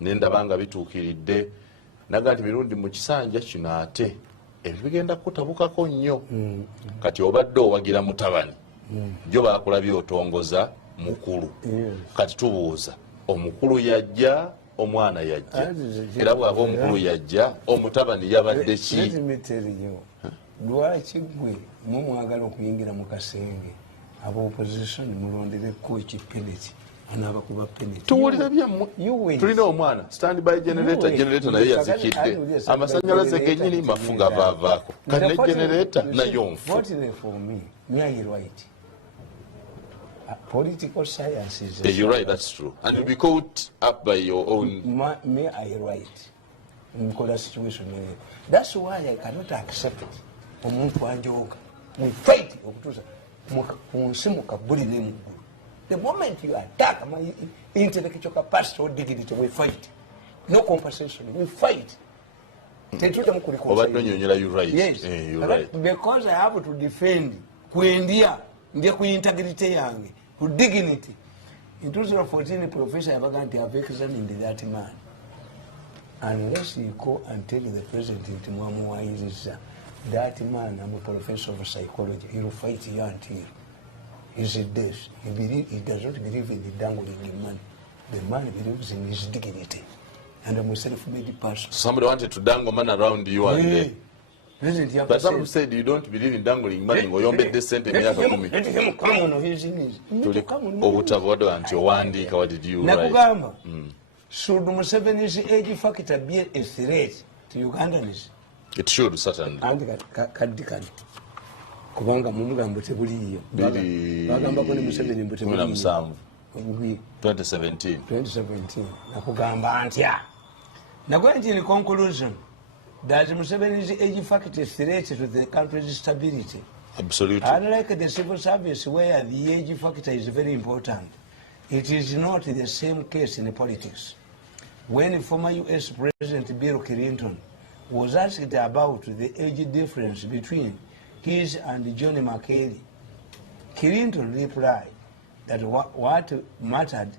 nenda banga bituukiridde naga nti Mirundi mu kisanja kino ate ebigenda kutabukako nnyo kati obadde owagira mutabani jo bakulabye otongoza mukulu kati tubuuza omukulu yajja omwana yajja era bw'aba omukulu yajja omutabani yabadde ki lwaki gwe mwagala okuyingira mu kasenge aba opposition mulondereko ekipeneti anabakuba peneti tuwulira byammwe tulina omwana stand by generator naye yazikidde amasanyalaze genyini mafuga vaavaako kati ne generator nayo nfu. Political science is you're right, that's true, and you'll be caught up by your own. May I write in the situation? That's why I cannot accept it. We fight. The moment you attack my intellectual capacity or dignity, we fight. No compensation. We fight. You're right. Yes, you're right. Because I have to defend India, integrity, dignity. In 2014, Professor Abaganti have examined that man. Unless you go and tell the president that man, I'm a professor of psychology, he will fight you until he's dead. He does not believe in the dangling man. The man believes in his dignity. And I'm a self-made person. Somebody wanted to dangle man around you and day. But some said you don't believe in dangling money or you're made this sentence. Let him come on his knees. Obutavodo and Wandi, what did you write? Should Museveni's age factor be a threat to Ugandans? It should, certainly. Kubanga mumugambo tebuliyo. Bagamba ko ne Museveni mbuti 2017. Nakugamba antya. Nagwanti in conclusion that Museveni's age factor is threat to the country's stability. Absolutely. Unlike the civil service where the age factor is very important, it is not the same case in politics. When former US President Bill Clinton was asked about the age difference between his and John McCain, Clinton replied that what mattered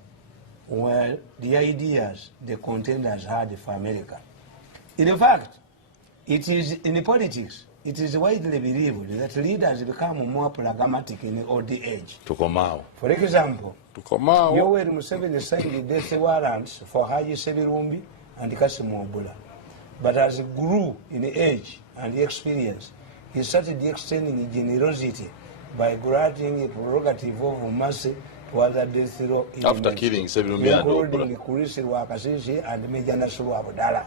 were the ideas the contenders had for America. In fact, it is in politics, it is widely believed that leaders become more pragmatic in old age. For example, Yoweri Museveni signed death warrants for Haji Sebirumbi and Kassim Wabula. But as he grew in age and experience, he started extending generosity by granting a prerogative of mercy to other death row inmates. After killing Sebirumbi and Wabula. Including Kurisi Wakasisi and Major Nasuru Abdallah.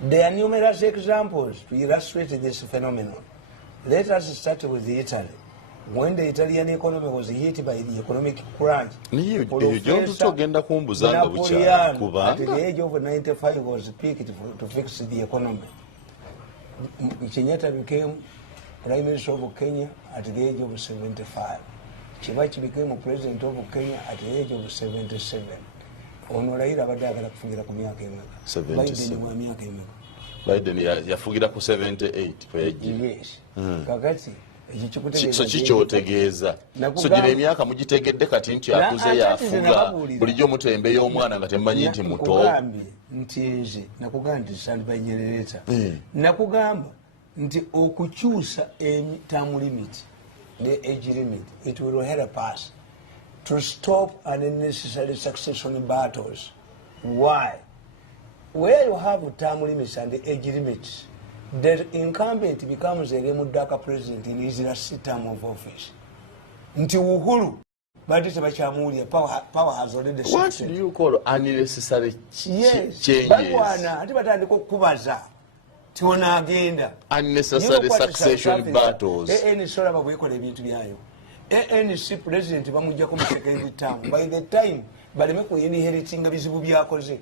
There are numerous examples to illustrate this phenomenon. Let us start with Italy. When the Italian economy was hit by the economic crunch, Napoleon at the age of 95 was picked to fix the economy. Kenyatta became Prime Minister of Kenya at the age of 75. Chibachi became President of Kenya at the age of 77. Onoraira badagala kufungira ku myaka emeka. Biden mu myaka emeka. Biden yafugira ku 78 peji. Yes. Kakati so kikyotegeeza so gino emyaka mugitegedde kati nti akuze yafuga bulijjo mutembe y'omwana nga temanyi nti muto nti nze nakugamba nti stand by generator nakugamba nti okukyusa term limit the age limit it will help us to stop unnecessary succession battles. Why? Where you have term limits and the age limits, the incumbent becomes a Remudaka president in his last term of office. Until Uhuru, but it's about Chamuli, power has already shifted. What do you call unnecessary changes? Unnecessary succession battles. ANC president bamujja ku second term. By the time baleme ku inheriting bizibu byakoze.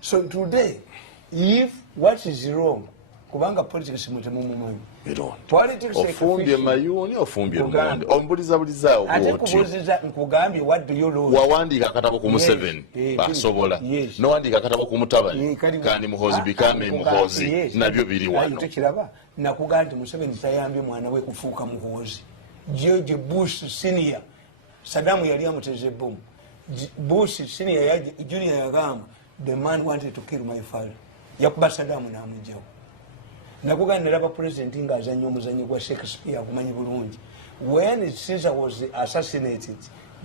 So today, if what is wrong, kubanga politics mutemu politics ofumbye mayuni ofumbye monde ombuliza bulizaawo ate kubuziza nkugambye what do you lose wawandika akatabo ku Museveni basobola nowandika akatabo ku Mutabani kandi muhozi bikame muhozi nabyo biri wano tukiraba nakugamba nti Museveni tayambye mwana we kufuuka muhozi George Bush Senior Saddam yali amuteze bomu Bush senior junior yagamba the man wanted to kill my father yakuba Saddam namujjawo nakugana nalaba president nga azannya omuzannyo gwa Shakespeare akumanyi bulungi when Caesar was assassinated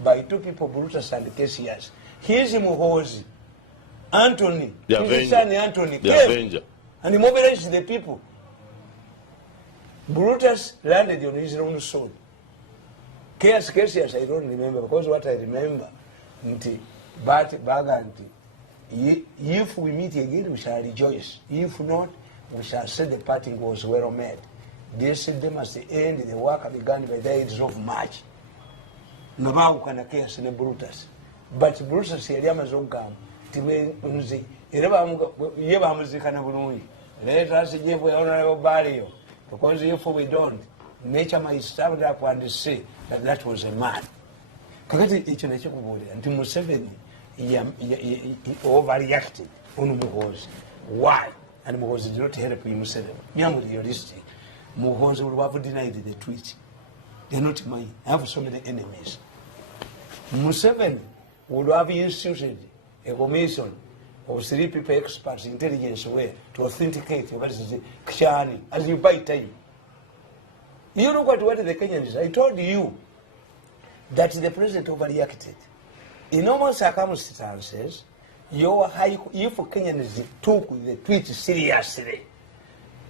by two people Brutus and Cassius his muhozi Antony his son Antony came and he mobilized the people. Brutus landed on his own sword. Cassius I don't remember because what I remember but if we meet again we shall rejoice, if not we shall say the parting was well made. This they must end the work begun by the age of March. Nabawu kana Cassius and Brutus, but Brutus yaliamazogam tiwe unzi yeba muzikana bulungi. Let us give we honorable burial because if we don't, nature might stand up and say that that was a man. Kakati icho nekikubuulira nti Museveni overreacted on Muhoozi. Why? And Muhoozi did not help Museveni. Me, I'm realistic. Muhoozi would have denied the tweet. They're not mine. I have so many enemies. Museveni would have instituted a commission of 3 people experts, intelligence way to authenticate what is the Kshani as you buy time. You know what the Kenyans? I told you that the president overreacted. In normal circumstances, if Kenyans took the tweet seriously,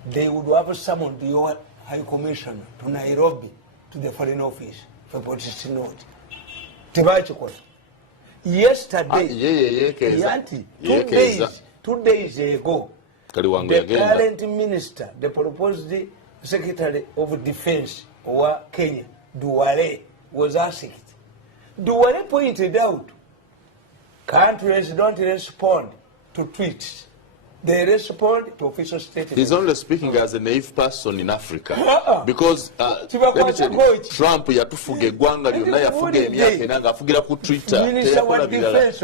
they would have summoned your High Commissioner to Nairobi, to the Foreign Office, for policy note. Yesterday, 2 days ago, the current minister, the proposed Secretary of Defense of Kenya, Duale, was asked. Duale pointed out, countries don't respond to tweets. They respond to official statements. He's only speaking as a naive person in Africa. Because let me tell you, Trump yatufuga eggwanga lyonna yafuga emyaka enanga afugira ku Twitter.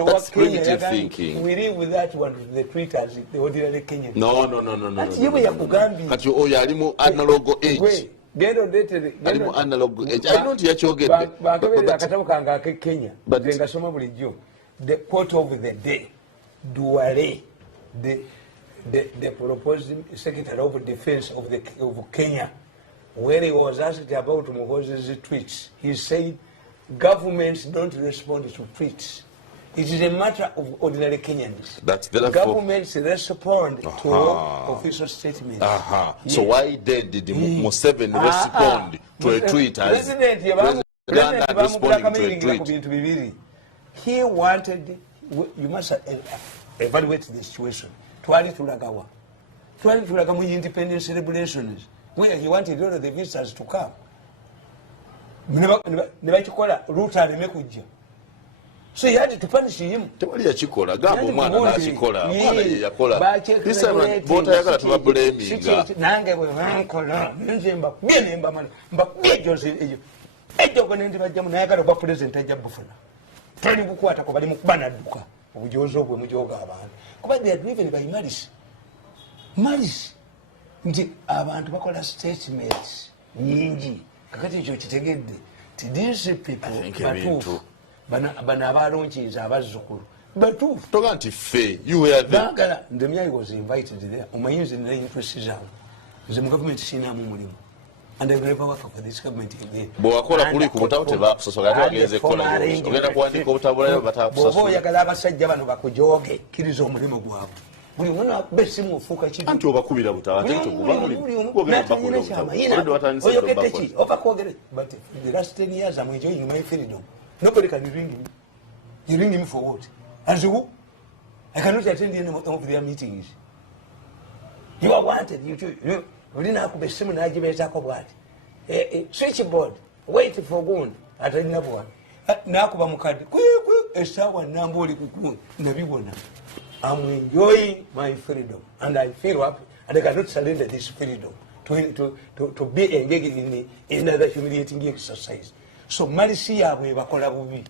That's primitive thinking. We live with that one, the tweeters, the ordinary Kenyan. No. Kati oyo ali mu analog age. Ali mu analog age. I don't yakyogedde. Akatabo kange ake Kenya. Ngasoma bulijjo. The quote of the day. Duale. The proposed Secretary of Defense of Kenya, when he was asked about Muhoozi's tweets, he said, governments don't respond to tweets. It is a matter of ordinary Kenyans. Governments respond to official statements. So why did Museveni respond to a tweet as President responding to a tweet? He wanted, you must evaluate the situation. Twali tulagawa mu independence celebrations where he wanted all of the visitors to come. Nebakikola Ruto aleme kujja. So he had to punish him. Tewali yakikola gamba omwana n'akikola omwana ye yakola. This time bota yagala tuba blaminga. Nange bwe bankola nze mbakubye gyose ejo. Ejo ko nende bajja mu nayagala kuba president ajja bufuna. Toli bukwata ko bali mu kubana dduka. Obujozo bwe mujoga abantu. Kuba they are driven by malice. Nti abantu bakola statements nyingi. Kakati ekyo kitegedde. Ti these people batuufu. Bana abalonchiza abazzukulu. Batuufu. Toga nti ffe, you were there. Baagala, Ndemyai was invited there. Omanyize nina interest zaawe. Nze mu government sinaamu mulimu. And I never work for this government again. Bwakola kuli ku butabo tebakusosola ate bagenze kola. Ogenda kuwandiika obutabulayo batakusosola. Bw'oba oyagala abasajja bano bakujooge kkiriza omulimu gwabwe. Buli omu nakuba essimu ofuuka kibi. Anti obakubira butabo ate tokuba mulimu. Oyogedde ki? Ova kwogere. But the last 10 years I'm enjoying my freedom. Nobody can ring me. You ring me for what? As who? I cannot attend any of their meetings. You are wanted. You ulina akuba essimu n'agibeezako bw'ati. Switchboard, wait for gun. Atalina bwana. N'akuba mu kadde. Essaawa nnamba oli kuku nabibona. I'm enjoying my freedom and I feel happy and I cannot surrender this freedom to be engaged in another humiliating exercise. So malisi yaabwe bakola bubi.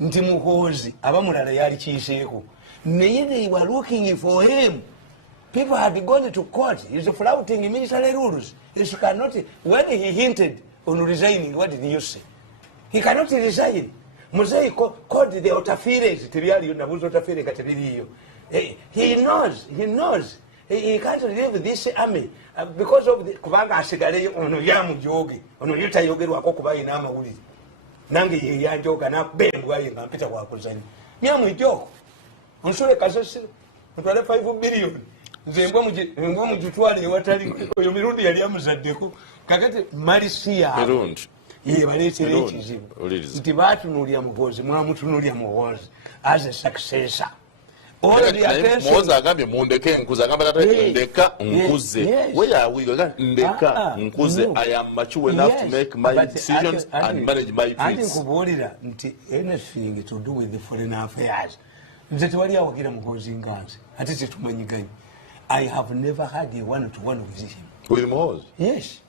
Nti Muhoozi abamulala yali kiyiseeko. Naye they were looking for him. People had gone to court. He's flouting military rules. He cannot. When he hinted on resigning, what did you say? He cannot resign. Muzeyi called the Otafiles, Tiriali, Nabuzo Tafire Caterio. He knows. He can't leave this army because of the Kubanga Sigare on Yamu Yogi, on Yuta Yogi Wakokuba in Amawuli. Nangi Yajoga, now Ben Way and Peter Wakuzan. Yamu joke. I'm sure Casas, 5 billion. The woman to 20, you were telling Mirundi and Yamus at Deku, Kakati Marisia. Tibatunium was Mamutunium was as a successor. All the attention. Where are we going? I am mature enough to make my decisions and manage my peace. Anything to do with the foreign affairs. I have never had a one-to-one with him. With Mose? Yes.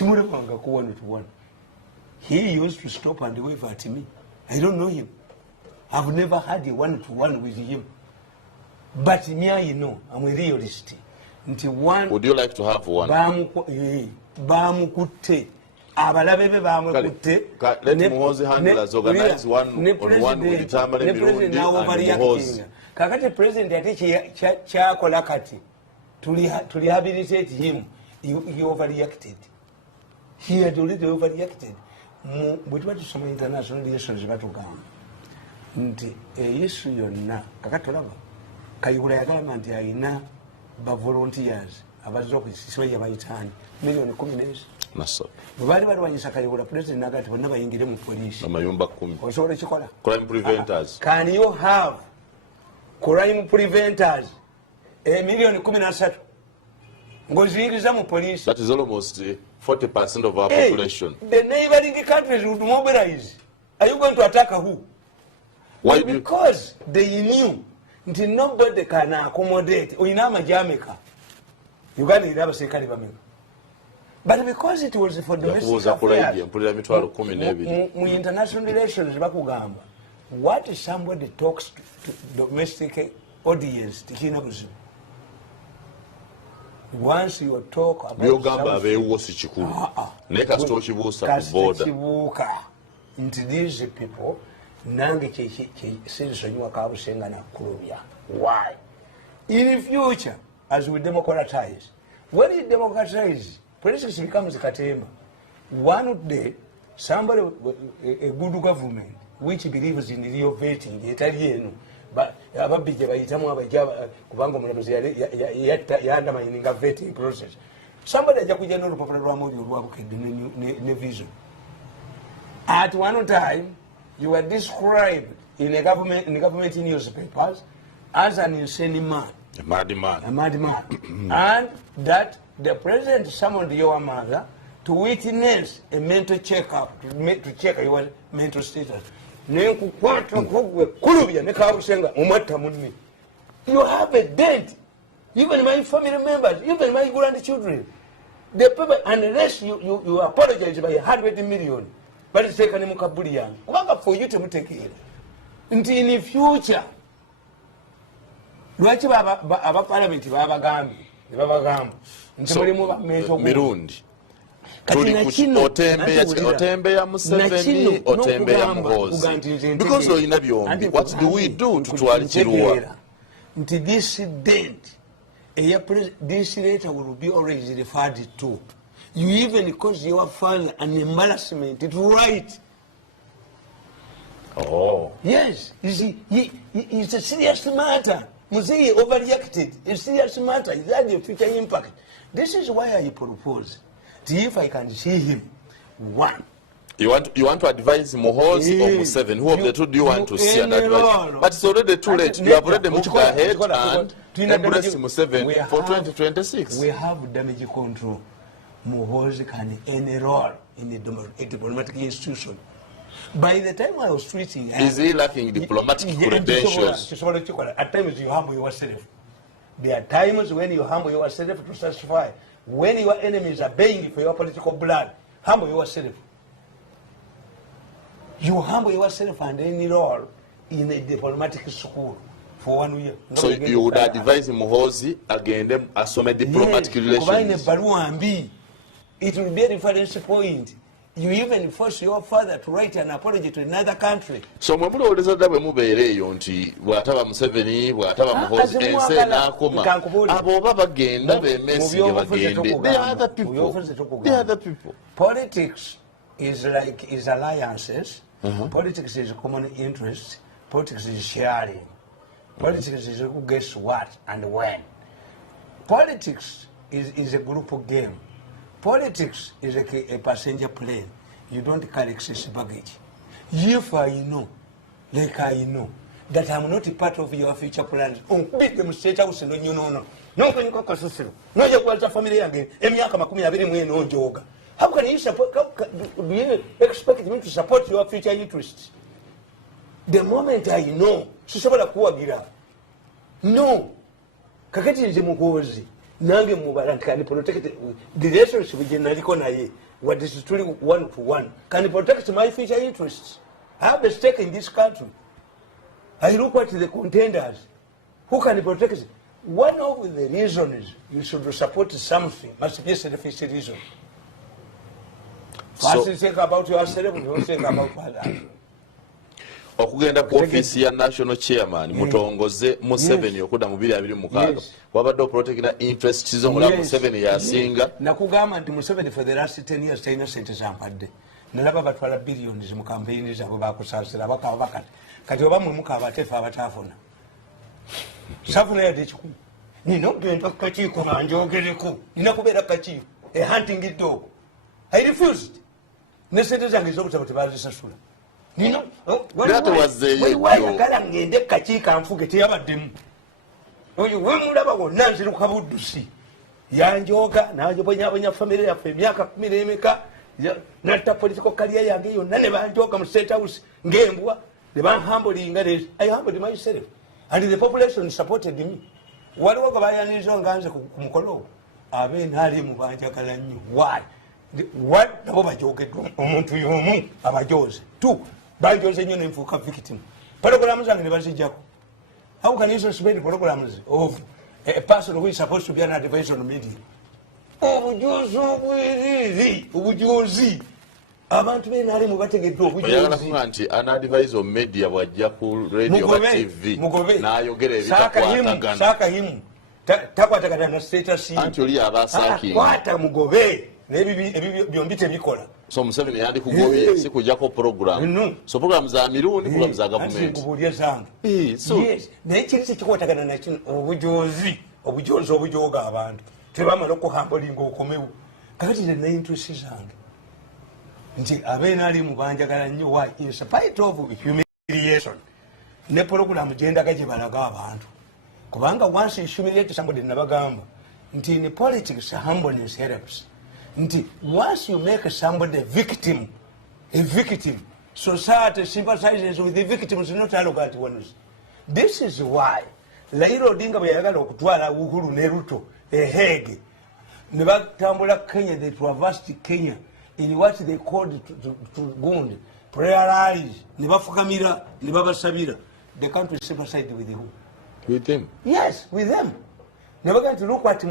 One-to-one. He used to stop and wave at me. I don't know him. I've never had a one-to-one with him. But me, you know, I'm a realist. Would you like to have one? Bamukute. Abalabe bamukute. Let Mose handlers organize one with Tamale Mirundi and Mose. Kakati president ati chakola kati to rehabilitate him, he overreacted. He had already overreacted. But what is some international relations batugamba nti issue yonna kakatolaba kayigula yagamba nti ayina ba volunteers abazza okuyisibya bayitani million 10 nasa bali balwanyisa kayigula president nagati bonna bayingire mu police amayumba 10 osobola kikola crime preventers. Can you have crime preventers million 13 ngoziyingiza mu police? That is almost 40% of our population. The neighboring countries would mobilize. Are you going to attack who? Why? Because they knew that nobody can accommodate. Uinama Jamaica. Uganda is never second America. But because it was for domestic affairs, international relations, what if somebody talks to domestic audience? Once you talk about into these people, why? In the future, as we democratize, when you democratize, politics becomes Katema. One day, somebody, a good government, which believes in real vetting, the Italian, but ababije bayitamu abajja kubanga omulamuzi yandamayininga vetting process. Somebody ajja kujja n'olupapula lwamuli olwabukedde ne vision. At one time, you were described in the government newspapers as an insane man. A mad man. And that the president summoned your mother to witness a mental checkup, to check your mental status. You have a dent. Even my family members, even my grandchildren. The people, unless you apologize by 100 million, but it's taken for you to take it. Until in the future, Mirundi. Otembe ya Museveni, otembe ya Muhozi. Because what do we do to Tualichirua? This dent, this letter will be always referred to. You even cause your father an embarrassment to write. Oh. Yes, you see, it's a serious matter. Muzeyi overreacted. It's a serious matter. It has a future impact. This is why I propose. If I can see him, one. You want to advise Muhozi or Museveni? Who of the two do you want to see and advise? But it's already too late. You have already moved ahead and embraced Museveni for 2026. We have damage control. Muhozi can enroll in a diplomatic institution. By the time I was treating her, is he lacking diplomatic credentials? At times you humble yourself. There are times when you humble yourself to satisfy. When your enemies are begging for your political blood, humble yourself. You humble yourself and enroll in a diplomatic school for 1 year. So you would advise Muhozi again as some diplomatic relations? It will be a reference point You even force your father to write an apology to another country. So mwe mulowoleza dda bwe mubeereeyo nti bw'ataba Museveni bw'ataba Muhoozi ensi enaakoma abo oba bagenda beemeesige bagende. They are other people. Politics is alliances. Politics is common interest. Politics is sharing. Politics is who gets what and when. Politics is a group game. Politics is a passenger plane. You don't carry excess baggage. If I know, like I know, that I'm not a part of your future plans, beat them straight out and you know. No, when you go to no, you want a family again. No joke. How can you support? Do you expect me to support your future interests? The moment I know, no. Kakati nje mukozi. Nange mubara can protect the relationship with Naliko Naye. What is truly one to one can protect my future interests. I have a stake in this country. I look at the contenders who can protect it. One of the reasons you should support something must be a selfish reason. First you think about yourself, you don't think about others. Okugenda ku office ya national chairman mutongoze Museveni okudda mu 2026 wabadde protecting interest zo mula Museveni yasinga nakugamba nti Museveni for the last 10 years taina sente zampadde nalaba batwala billions mu campaign zabo bakusasira bakaba bakati kati oba mwimuka abatefa abatafuna safuna yadde kiku nino genda kakiiko nanjogereko nina kubeera kakiiko a hunting dog. I refused ne sente zange z'obutabo tebazisasula. Nino, that was the ngende kakiika nfuge teyabaddemu. Oyo wemulaba wonna nziruka buddusi yanjooga n'ajobonyabonya famire yaffe emyaka 10 emeka natta political career yange yonna ne banjooga mu State House ng'embwa ne banhambulinga. I humbled myself and the population supported me. Waliwo gwe bayaniriza nga nze ku mukolo ab'NRM banjagala nnyo. Why? What nabo bajogeddwa omuntu y'omu abajoze tu banjoze nnyo nenfuuka victim. Programs zange ne bazijjako. How can you suspend programs of a person who is supposed to be an advisor on media? Obujozi abantu b'NRM bategeddwa obujozi. Nti an advisor on media bwajja ku radio ba TV n'ayogera ebitakwatagana. Sakahimu takwatagana na status anti oli abasaaki kwata mugobe n'ebyo byombi tebikola. So Museveni yandi kugobye si kujjako program. So program za Mirundi, program za government. So yes, naye kiri kikwatagana na kino obujozi obujoga abantu tebamala okuhambulinga okomewo. Kakati nina interest zange nti ab'NRM banjagala nnyo. Why? In spite of humiliation ne program gyendaga gye balaga abantu kubanga once you humiliate somebody nabagamba nti in politics humbleness helps. Nti once you make somebody a victim, society sympathizes with the victims, not arrogant ones. This is why Raila Odinga bwe yagala okutwala Uhuru ne Ruto Hague ne batambula Kenya, they traversed Kenya in what they called to Gund prayer rallies ne bafukamira ne babasabira. The country sympathized with who? With them. Yes, with them. Ne bagamba to look at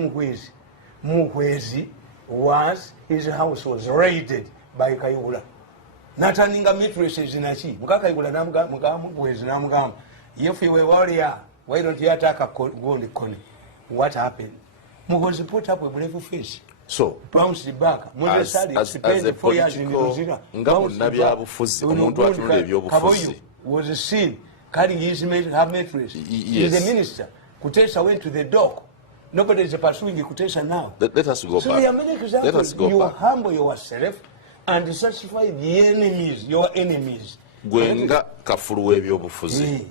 Muhwezi once his house was raided by Kayihura. Nataninga mattresses in Achi. Mukakayihura namugamba, if you were a warrior, why don't you attack a Gondi? What happened? Muhwezi put up a brave face. So, bounced back. As a political, Kaboyu was seen carrying her mattress. Yes. The minister, Kutesa went to the dock. Nobody is pursuing Kutesa now. Let us go so back. Let us go you back. Humble yourself and satisfy the enemies, your enemies. Gwenga kafuru ebyobufuzi.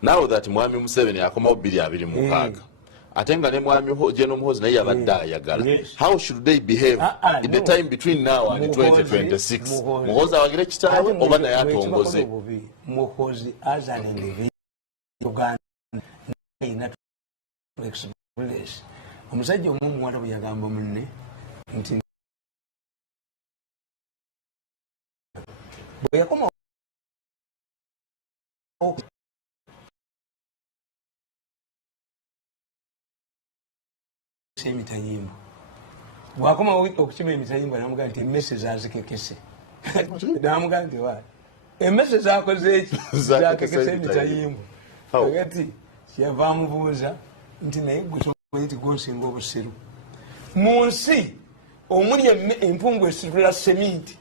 Now that Mwami Museveni akoma 2026. Atenga ne Mwami Jeno Muhoozi naye abadde ayagala. How should they behave in the time between now and 2026? Muhoozi awagire kitaawe oba naye atongoze. Muhoozi as an individual Uganda ina place. Omusajja omumu wala bwe yagamba munne nti bwe yakoma emitayimbo bw'akoma okukima emitayimbo n'amugamba nti emmese zaazikekese namugambye wa emmese zakoze eki zakekesa emitayimbo agati kyava amubuuza nti naye gwe tomanyi nti gonsinga obusiru mu nsi omuli empungu esitula seminti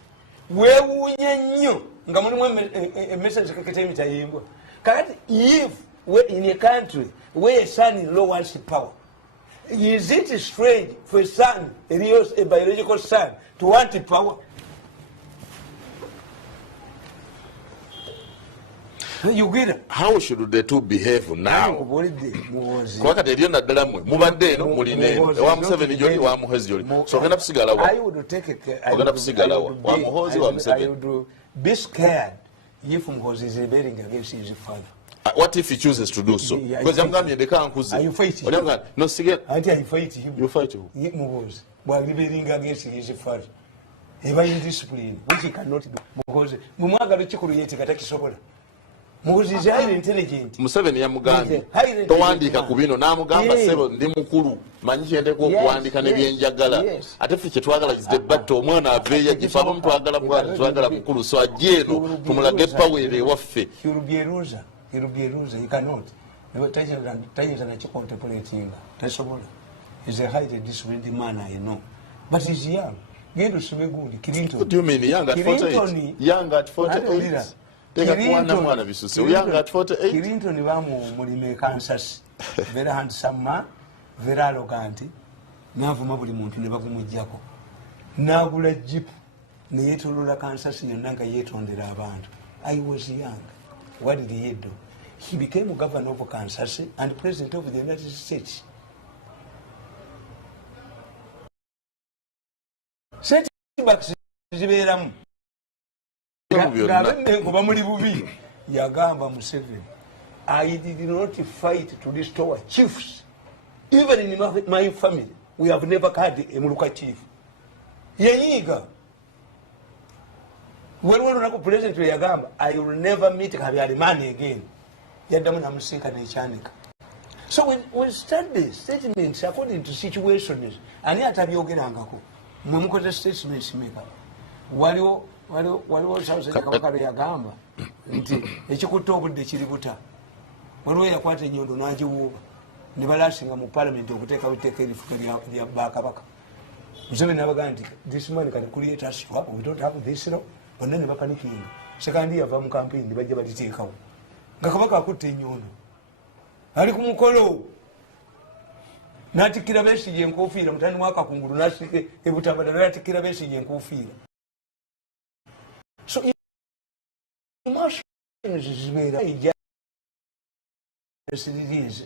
weewuunya nnyo nga mulimu emmese zikeketa emitayimbo kakati if we're in a country where a son-in-law wants power, is it strange for a son, a biological son, to want power? You get it? How should the two behave now? Kwakati eriyo naddala mmwe mubadde eno muline wa Museveni gyoli wa Muhoozi gyoli so ogenda kusigala wa ogenda kusigala wa Muhoozi wa Museveni. I would be scared if Muhoozi is rebelling against his father. What if he chooses to do so? Because I'm going to are you fighting? No, Sige. I fight him. You fight him. Muhoozi while rebelling against his father. If I indiscipline, which he cannot do. Muhoozi mumwagala chikulu yete kata kisobola. Muhoozi is highly intelligent. Museveni yamugambye towandiika ku bino n'amugamba sebo ndi mukulu manyi kyendeko okuwandika ne byenjagala ate ffe kyetwagala kizidde omwana aveeyo agifa abamu twagala bwana twagala mukulu so ajje eno tumulage pawere ewaffe. He will be a loser. He cannot. Tayinza nakicontemplatinga tasobola. He's a highly disciplined man, I know, but he's young. Genda osome gundi Clinton. What do you mean young at 48? Young at 48. Clinton bamulime Kansas. Very handsome man, very arrogant. N'avuma buli muntu ne bagumujjako. N'agula jeep ne yeetoloola Kansas yonna nga yeetondera abantu. I was young. What did he do? He became governor of Kansas and president of the United States. Setbacks zibeeramu. Kuba muli bubi yagamba Museveni, I did not fight to restore chiefs. Even in my family, we have never had a Muluka chief. Yanyiga. When we were president yagamba, I will never meet Habyarimana again. Yadamu namusinka nechanika. So we study statements according to situations. Ani atabyogerangako. Mwe mukoze statements meka. Waliwo sauze kabaka yagamba nti ekikutta obudde kiri buta. Waliwo yakwata enyondo n'agiwuuba ne balasinga mu parliament okuteeka biteeka erifuka lya bakabaka. Museveni n'abagamba nti this man can create a swap, we don't have this law. Bonna ne bapanikinga. Sekandi yava mu campaign ne bajja baliteekawo. Nga kabaka akutte enyondo. Ali ku mukolo. N'atikkira Besigye enkofiira mutani wa Kakungulu n'asika ebutabala n'atikkira Besigye enkofiira. So emotions is made up.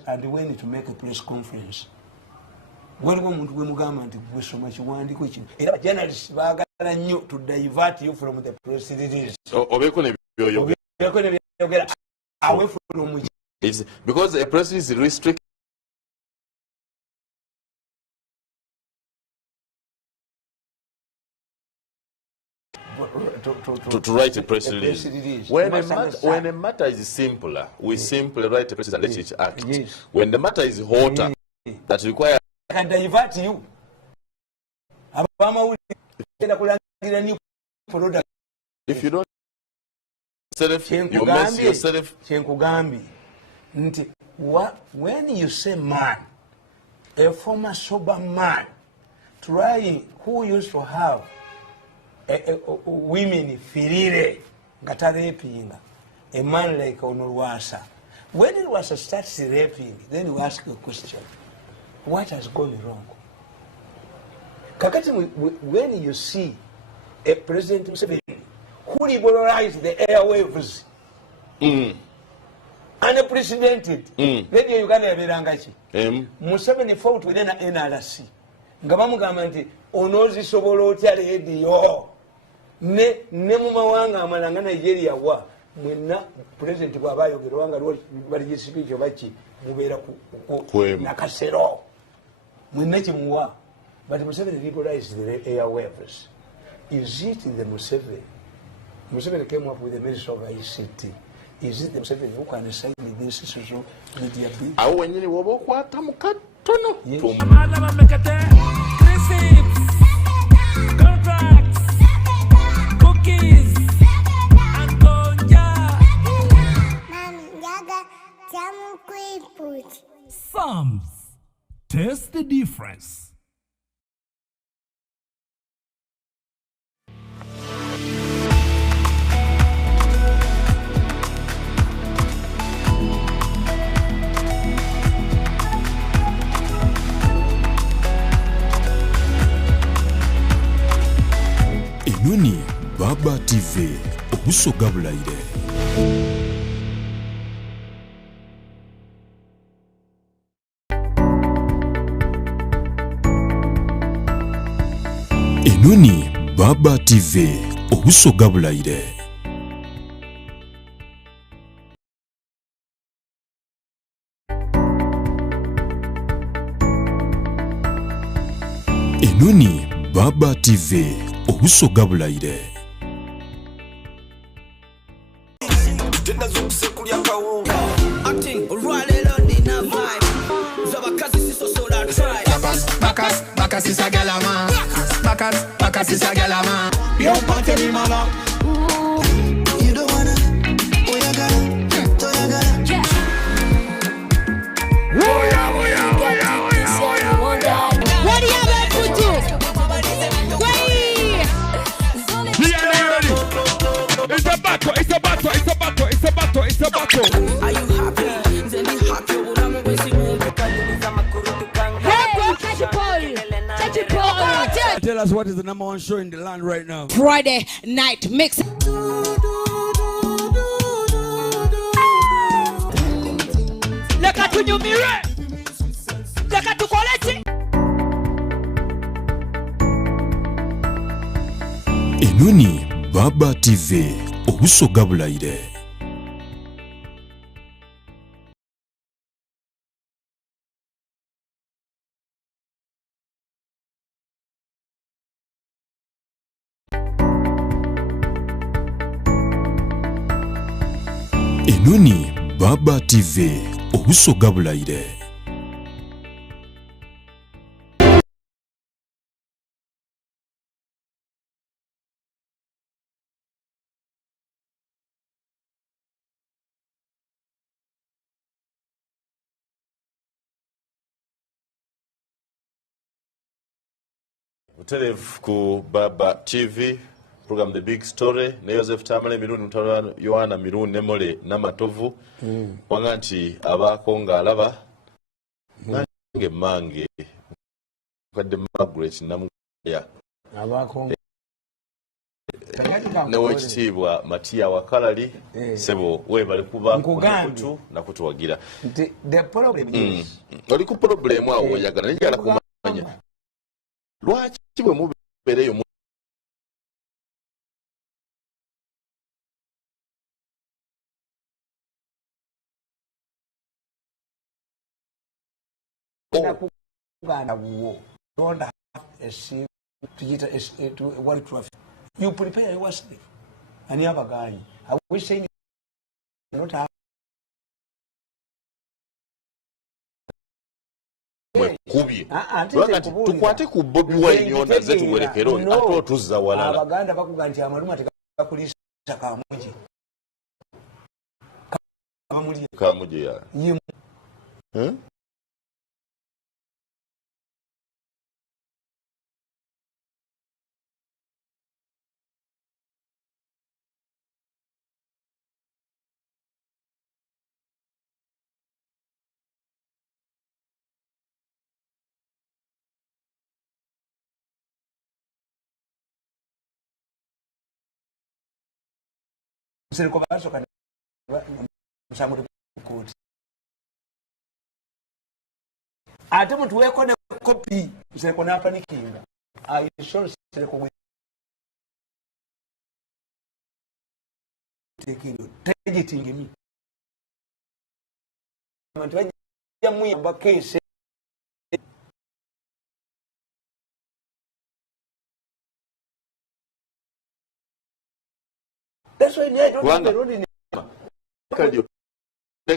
And when to make a press conference. Waliwo omuntu gwe mugamba nti gwe soma kiwandiiko kino. Era journalists baagala nnyo to divert you from the press release. Obeeko ne byoyogera. Obeeko ne byogera away from it's because a press is restricted. To write a press release. When a matter is simpler, we simply write a press release and let it act. Yes. When the matter is hotter, that requires I can divert you. If you don't self, you mess yourself. When you say man, a former sober man, trying who used to have women firire gata raping a man like Onurwasa. When it was starts raping, then you ask a question: what has gone wrong? Kakati, when you see a president who liberalized the airwaves, unprecedented, radio Uganda yaberangachi. Museveni fought within NRC. Ngabamugamba nti onozi sobola otya radio ne mu mawanga amalanga Nigeria wa mwenna president bw'aba ayogera nga bali speech baki mubeera ku nakasero mwenna kimuwa but Museveni liberalized the airwaves. Is it the Museveni came up with the minister of ICT? Is it the Museveni who can sign this social media bill? Awo wenyini woba okwata mu katono. Contracts, cookies. Psalms. Taste the difference. Enoni Baba TV obusoga bulayire. Enoni Baba TV obusoga bulayire. Enoni Baba TV obusoga bulayire. Bakas is a galama. Bakas is a galama. You want to be mama? You don't wanna. Oh yeah, gotta. What do you have to do? Wait! It's a battle, it's a battle, it's a battle, it's a battle, it's a battle. Are you happy? Then the happy would have been Tell us what is the number one show in the land right now. Friday night mix. Look at you, mirror. Look at you, quality. Enoni Baba TV obusoga bulayire. Enoni Baba TV obusoga bulayire. Mutelevu ku Baba TV program The Big Story ne Joseph Tamale Mirundi mutalo Yohana Mirundi nemole namatovu wanganti abakonga alaba nange mange kadde Margaret namuya abakonga newe kitibwa Matia Wakalali sebo webale kuba kutu na kutuwagira the problem is oli ku problem awo yagala njala kumanya lwaki bwe mubereyo don't have a ship to one traffic. You prepare yourself and you have a guy. I wish saying not have kubi tukwate ku Bobi wenyonda zetu werekero ato tuzza walala abaganda bakuganti amaluma tekakulisa kamuji kamuji ya Serko baso kana msamuti kuti ate muntu weko ne copy serko na panikinga I sure serko taking me muntu ya muyamba case that's why I don't have the road in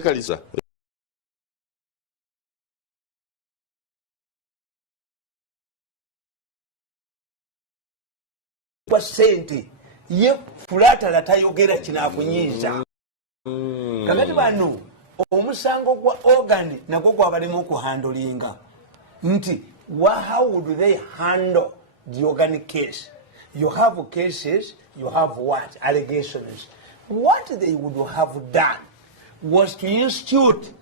Kalisa sente ye fulata la tayogera kinakunyiza kakati bano omusango gwa organ nagwo gwabalimu okuhandolinga nti how would they handle the organic case? You have cases, you have what? Allegations. What they would have done was to institute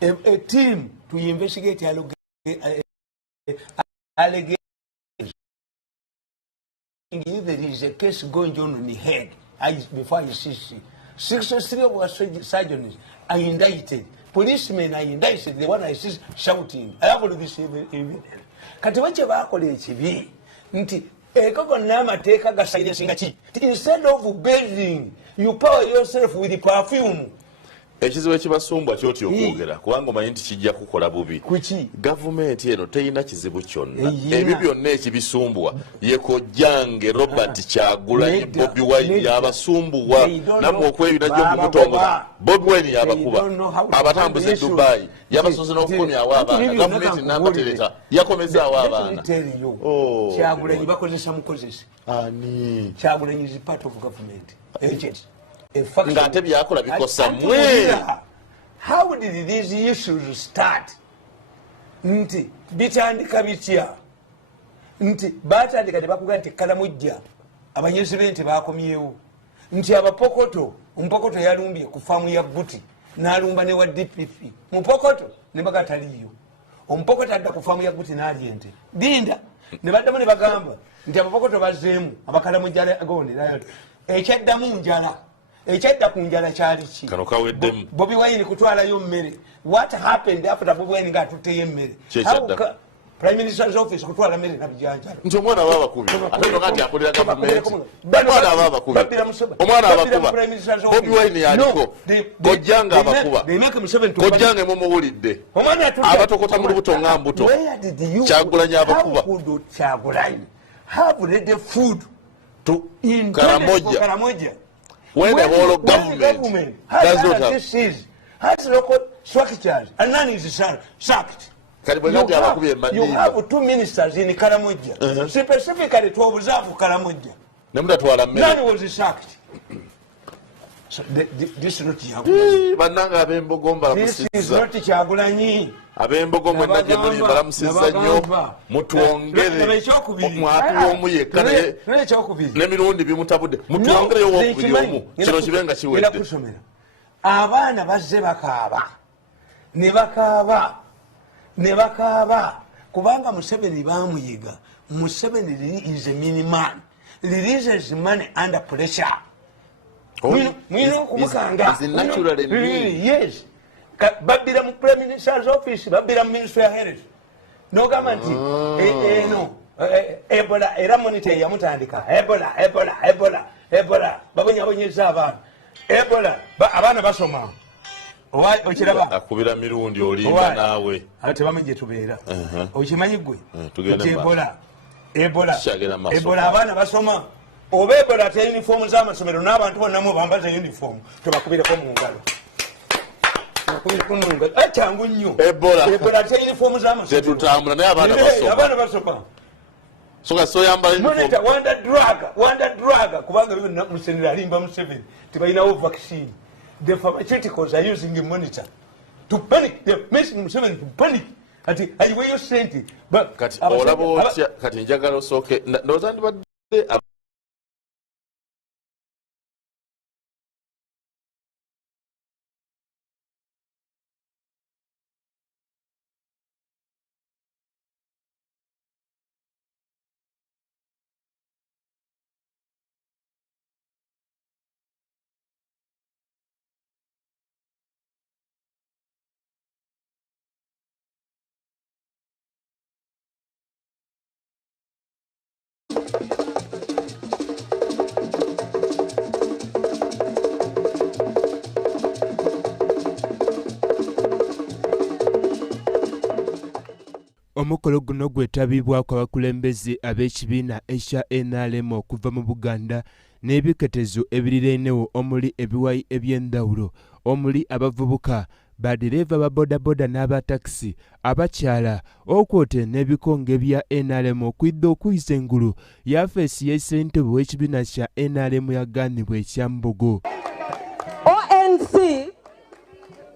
a team to investigate allegations. If there is a case going on in the head before ICC, 63 of our surgeons are indicted. Policemen are indicted. The one I see shouting. I have already seen evidence. Katiwache bakole ekibi nti ekoko nama teka gasayide singachi. Instead of bathing, you power yourself with the perfume. Ekizibu ekibasumbwa kyoti okwogera kubanga omanyi nti kijja kukola bubi. Gavumenti eno teyina kizibu kyonna. Ebyo byonna ekibisumbwa ye Kojjange Robert Kyagulanyi Bobi Wine yabasumbwa namwe okweyuna gyo mumutongola. Bobi Wine yabakuba abatambuze Dubai yabasoze n'okukomyawo abaana. Gavumenti n'abatereka yakomezaawo abaana. Kyagulanyi bakozesa mukozesa. Ani Kyagulanyi is part of government agents. Ngate byakola bikosa mwe. How did these issues start? Nti bitandika bitya nti batandika tebakuga nti Kalamujja abanyezi bente bakomyewo nti abapokoto umpokoto yalumbye ku famu ya Buti n'alumba ne wa DPP mupokoto ne bagataliyo umpokoto adda ku famu ya Buti n'alyente dinda ne baddamu ne bagamba nti abapokoto bazeemu abakalamujja agondera ekyaddamu njala ekyadda ku njala kyali ki kano kaweddemu Bobi Wine kutwalayo mmere. What happened after Bobi Wine got tuteyo mmere? Prime Minister's office kutwala mmere na bijanjalo nti omwana baba kubi ate ngati akolera gavumenti omwana baba kubi omwana abakuba Bobi Wine yaliko Kojjange abakuba Kojjange mumuwulidde abatokota mu lubuto nga mbuto Kyagulanyi abakuba Kyagulanyi have ready food to Karamoja. When the whole of government does not have has local structures and none is sacked. You have 2 ministers in Karamoja, specifically to observe Karamoja. None was sacked. So this is not Kyagulanyi. This is not Kyagulanyi. Abembogo naje muri baramusiza nnyo mutuongere mwatu omu yekane n'emirundi bimutabude mutuongere yo wokubiri omu kino kibenga kiwedde abaana bazze bakaaba ne bakaaba kubanga Museveni bamuyiga. Museveni is a mini man, releases money under pressure. Yes. Babira mu Prime Minister's office, babira mu Ministry of Health. No government. No. Ebola era monitor yamutandika. Ebola. Babonyeza abantu. Ebola abana basoma. Okiraba akubira mirundi olimba nawe. Ate bamenje tubeera. Okimanyi gwe. Ebola abana basoma. Oba Ebola te uniform z'amasomero n'abantu bonna mu bambaza uniform. Tubakubireko mu ngalo. Changu nnyo Ebola te uniform z'amasomero tetutambula naye abana basoma soka soyamba uniform wonder drug kubanga bino Museveni alimba Museveni tibalinawo vaccine. The pharmaceuticals are using a monitor to panic. They're making Museveni to panic. Ati ayiwe yo sente kati olabo kati njagala osooke ndowooza ndibadde Omukolo guno gwetabibwako abakulembeze ab'ekibiina ekya NRM okuva mu Buganda n'ebiketezo ebirirenewo omuli ebiwayi eby'endawulo omuli abavubuka badereva ba bodaboda n'abatakisi abakyala okwote n'ebikonge bya NRM okwidde okuyisa engulu yafeesi y'essentebe w'ekibiina kya NRM yaganibwa ekyambogo. ONC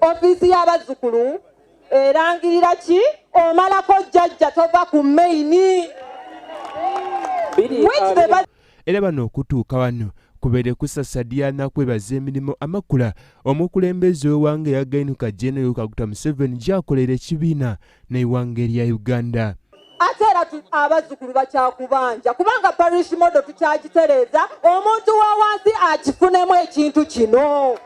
ofisi y'abazzukulu erangirira ki omalako jjajja tova ku maini era bano okutuuka wano kubeere kusasa Diana kwebaza emirimu amakula omukulembeze w'ewange yagainuka General Kaguta Museveni gy'akolera ekibiina n'ewange erya Uganda. Ate era abazzukulu bakyakubanja kubanga parish model tukyagitereeza omuntu wa wansi akifunemu ekintu kino.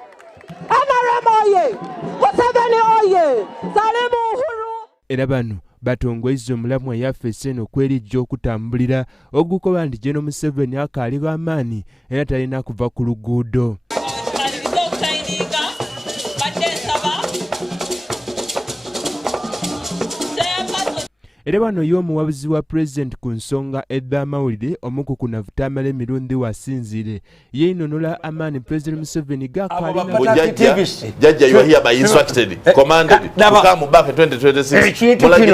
NRM oye! Museveni oye! Salimu Uhuru! Era bano batongwezza omulamwa yaffe eno kwerijja okutambulira ogukoba nti General Museveni akaaliba amaanyi era talina kuva ku luguudo. Era bano y'omuwabuzi wa President ku nsonga ez'amawulire omukukunavu Tamale Mirundi wasinzire yeinonola amaanyi President Museveni g'akaalina. Jajja you are hereby instructed, commanded to come back in 2026. Mulagire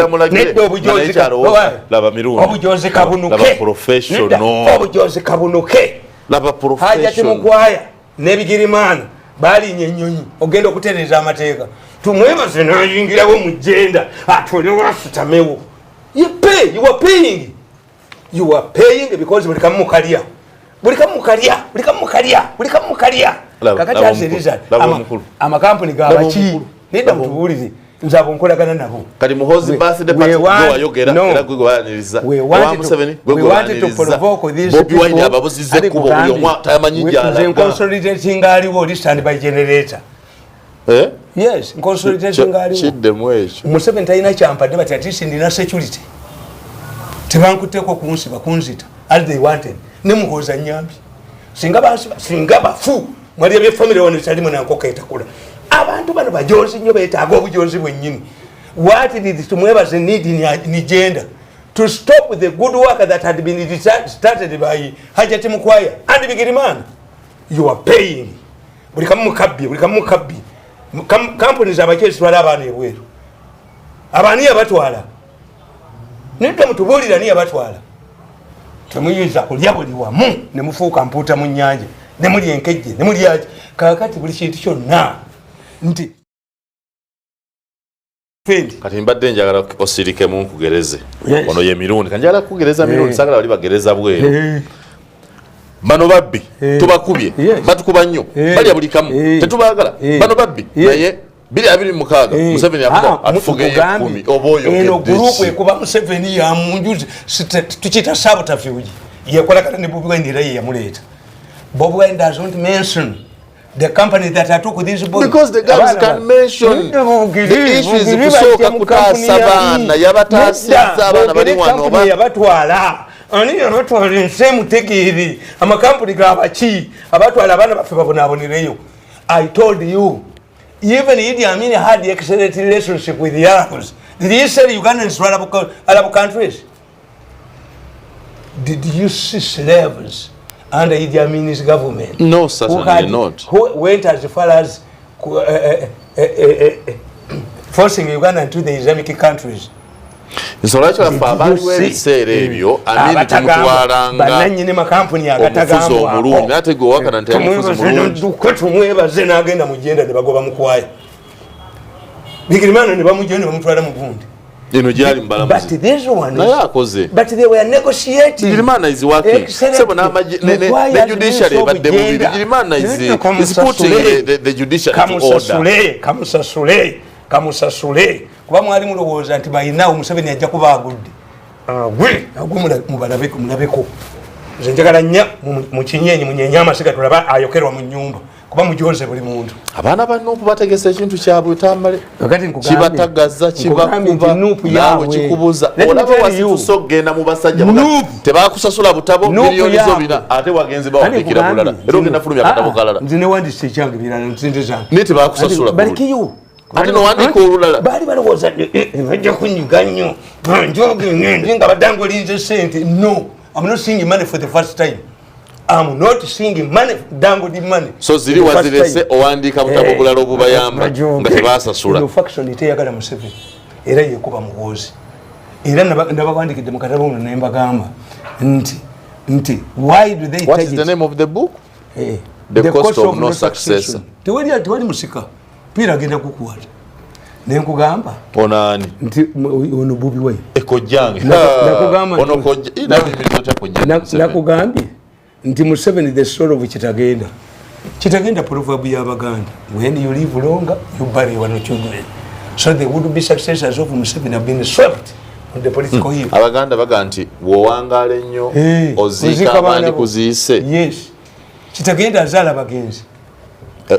laba Mirundi obujozi kabunuke laba professional obujozi kabunuke laba professional hajati mugwaya n'ebigirimana balinye ennyonyi ogenda okutereeza amateeka tumwebaze n'ayingirawo mu jenda atole wasutamewo. You pay, you are paying. You are paying because buli kamu mukalya. Kakati asiriza amakampuni g'abaki nida mutubulize nzabo nkolagana nabo. Kati muhozi birthday party wayogera era gwe gwaniriza. We wanted to provoke these Bobi wine ababuzize kubo buli omwa tamanyi jala. Nze consolidating aliwo stand by generator. Yes, consolidating aliwo. Chidde mwecho. Museveni talina kyampadde bati atisi ndina security. Tebankuteeko kunsiba kunzita as they wanted. Nemuhoza nyambi. Singa bafu. Mwali bye family wano kyalimu nankoko etakula. Abantu bano bajozi nnyo beetaaga obujozi bwennyini. What did tumwebaze need in gender to stop the good work that had been started by Hajati Mukwaya and Bigirimana? You are paying. Buli kamu mukabbi. Companies abakesi twala abaana ebweru. Abani abatwala. Nito mutubulira ni abatwala. Temuyinza kulya buli wamu ne mufuuka mpuuta mu nnyanja ne muli enkejje ne muli ati kakati buli kintu kyonna nti kati mbadde njagala osirike mu nkugereze ono ye Mirundi kanjagala kugereza Mirundi sagala bali bagereza bweru bano babbi tubakubye batukuba nnyo balya buli kamu tetubagala bano babbi naye 2026 Museveni akuba atufuge 10 oboyo eno group ekuba Museveni ya munjuzi tukita sabotage yekola kata ne Bobi Wine ya muleta. Bobi Wine doesn't mention the company that I took this boy because the girls can mention the issues kusoka kutasa bana yabatasiza abana bali wano yabatwala ani yabatwala nsemu tegiri amakampuni gabachi abatwala abana bafe babonabonireyo. I told you even Idi Amin had the excellent relationship with the Arabs. Did he say Ugandans to Arab countries? Did you see slaves under Idi Amin's government? No, certainly not. Who went as far as forcing Uganda into the Islamic countries? Nsolwacho abantu ebiseera ebyo Amin tumutwalanga bananyine makampuni agatagamba omulungi ate go wakana ntamufuzi mulungi tumwebaze n'agenda mu jenda ne bagoba mukwaya Bigirimana ne bamujenda bamutwala mu gundi eno gyali mbalamuzi but this one naye akoze but they were negotiating. Bigirimana is working sebo ne judiciary badde mu Bigirimana is putting the judiciary to order kamusasule kuba mwali mulowooza nti bayinawo Museveni ajja kuba agudde mulabeko nze njagala nnya mu kinyenyi munyenye amasiga tulaba ayokerwa mu nyumba kuba mujoze buli muntu abaana ba NUP bategese ekintu kyabwe Tamale kibatagaza kibakuba nawe kikubuza olaba wasitusogenda mu basajja tebakusasula butabo miliyoni zobina ate wagenzi bawandikira bulala era ogenda fulumya akatabo kalala nze ne wandise ekyange birala nzinze zange ne tebakusasula balikiyo ate no wandika olulala bali balowooza bajja kunyiga nnyo njoge nga badango linze sente. No, I'm not seeing money for the first time. I'm not seeing money, dango di money. So ziri wazirese owandika butabo bulala obubayamba nga tebasasula. No faction iteyagala Museveni era yekuba muwozi era nabawandikidde mu katabo muno ne mbagamba nti why do they what is the name of the book? The cost of no success. Tewali musika pira agenda kukwata nenkugamba onani nti ono Bobi Wine ekojjange nakugamba ono kojja ina bimirizo cha kojja nakugambye nti Museveni the soul of kitagenda proverb y'Abaganda when you live longer you bury your children so the would be successors of Museveni have been swept on the political hill. Abaganda baga nti wowangala ennyo ozika abandi kuziise. Yes, kitagenda azaala bagenzi.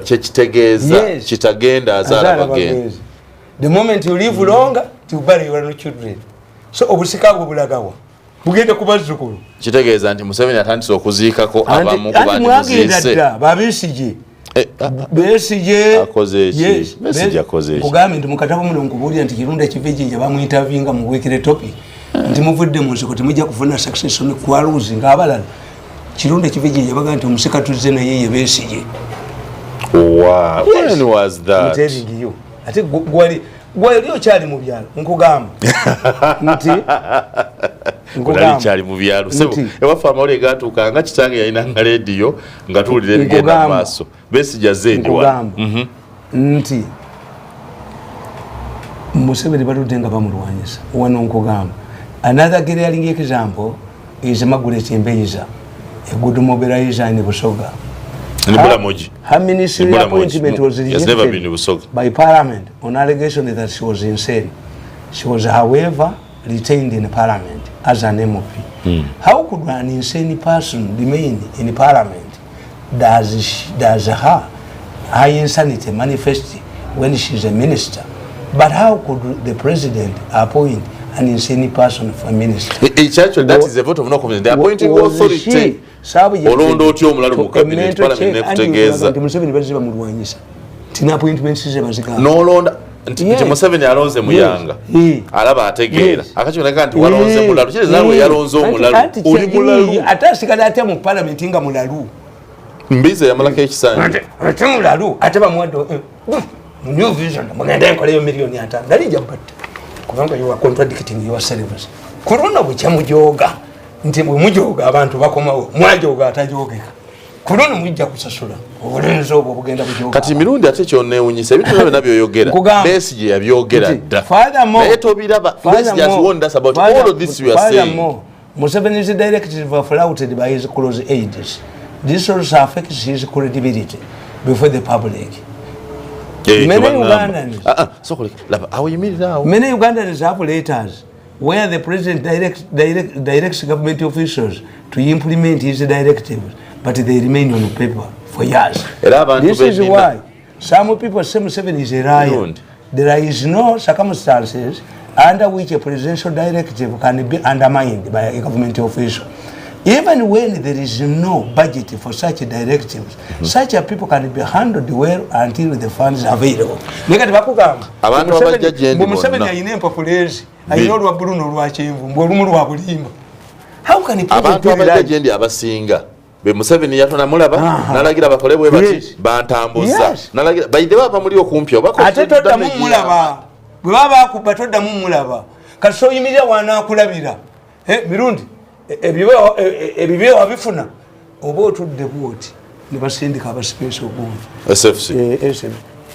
Kyekitegeeza kitagenda azaala bagenzi. The moment you live longer you bury your children. So obusika bwo bulagawa bugenda kubazzukulu. Kitegeeza nti Museveni atandise okuziikako abamu ku bandi kuziise. Babisije Besije akoze ki Besije akoze ki kugambe ndi mukatabo muno nkubulira nti Kirunda Kivejinja bamwintavinga mu wekere topic nti muvudde mu nsiko temujja kufuna success ne kwaluzi ng'abalala Kirunda Kivejinja baga nti omusika tuzze naye ye Besije. Wow, when was that? Telling you ate gwali okyali mu byalo nkugamba nti ngulali cyali mu byalo sebo ewafa amawole gatuuka nga kitange yalina nga radio nga tuwulira ebigenda maaso Besije azendwa nti Museveni baludde nga bamulwanyisa wano nkugamba. Another glaring example is Margaret Mbeiza, a good mobilizer in Busoga. Her ministry appointment was rejected by Parliament on allegation that she was insane. She was, however, retained in Parliament as an NUP. How could an insane person remain in Parliament? Does her high insanity manifest when she's a minister? But how could the president appoint an insane person for minister? Actually, that is a vote of no confidence. The appointing authority. Olondo otyo omulalu mu cabinet parliament ne kutegeeza. Museveni baziba mulwanyisa. Tina appointments ze bazika. Nolonda nti Museveni alonze muyanga. Alaba ategeera. Akakiboneka nti walonze mulalu. Kile zawe yalonze omulalu. Oli mulalu. Atasikala atya mu parliament nga mulalu. Mbize yamalako ekisanja. Ate mulalu ate bamwaddo. New vision mugenda enkoleyo milioni 5. Dalija batta. Kubanga you are contradicting yourselves. Corona buchamujoga. Nti mujoga abantu bakomawo mwajoga atajogeka. Corona mujja kusasula. Obulenzo obwo bugenda bujoga. Kati Mirundi ate kyonneewunyisa ebintu nabyo nabyoyogera. Besije yabyogera dda. Naye tobiraba. Besije has warned us about all of this we are saying. Museveni is directly flouted by his close aides. This also affects his credibility before the public. Many Ugandans have letters where the president directs government officials to implement his directives, but they remain on paper for years. This is why some people say Museveni is a liar. There is no circumstances under which a presidential directive can be undermined by a government official. Even when there is no budget for such directives, such a people can be handled well until the funds are available. Negati bakugamba abantu abajja jendi bonna Museveni ayina empapulezi ayina olwa buluno olwa kyenvu mbwolumu lwa bulimba. How can it abantu abajja jendi abasinga be Museveni yatona mulaba nalagira bakole bwe bati bantambuza nalagira by the way bamuli okumpi obako ate todda mu mulaba bwe baba akuba todda mu mulaba kaso yimirira wana akulabira Mirundi ebibe wabifuna oba otudde bwoti ne basindika abasipesa obungi SFC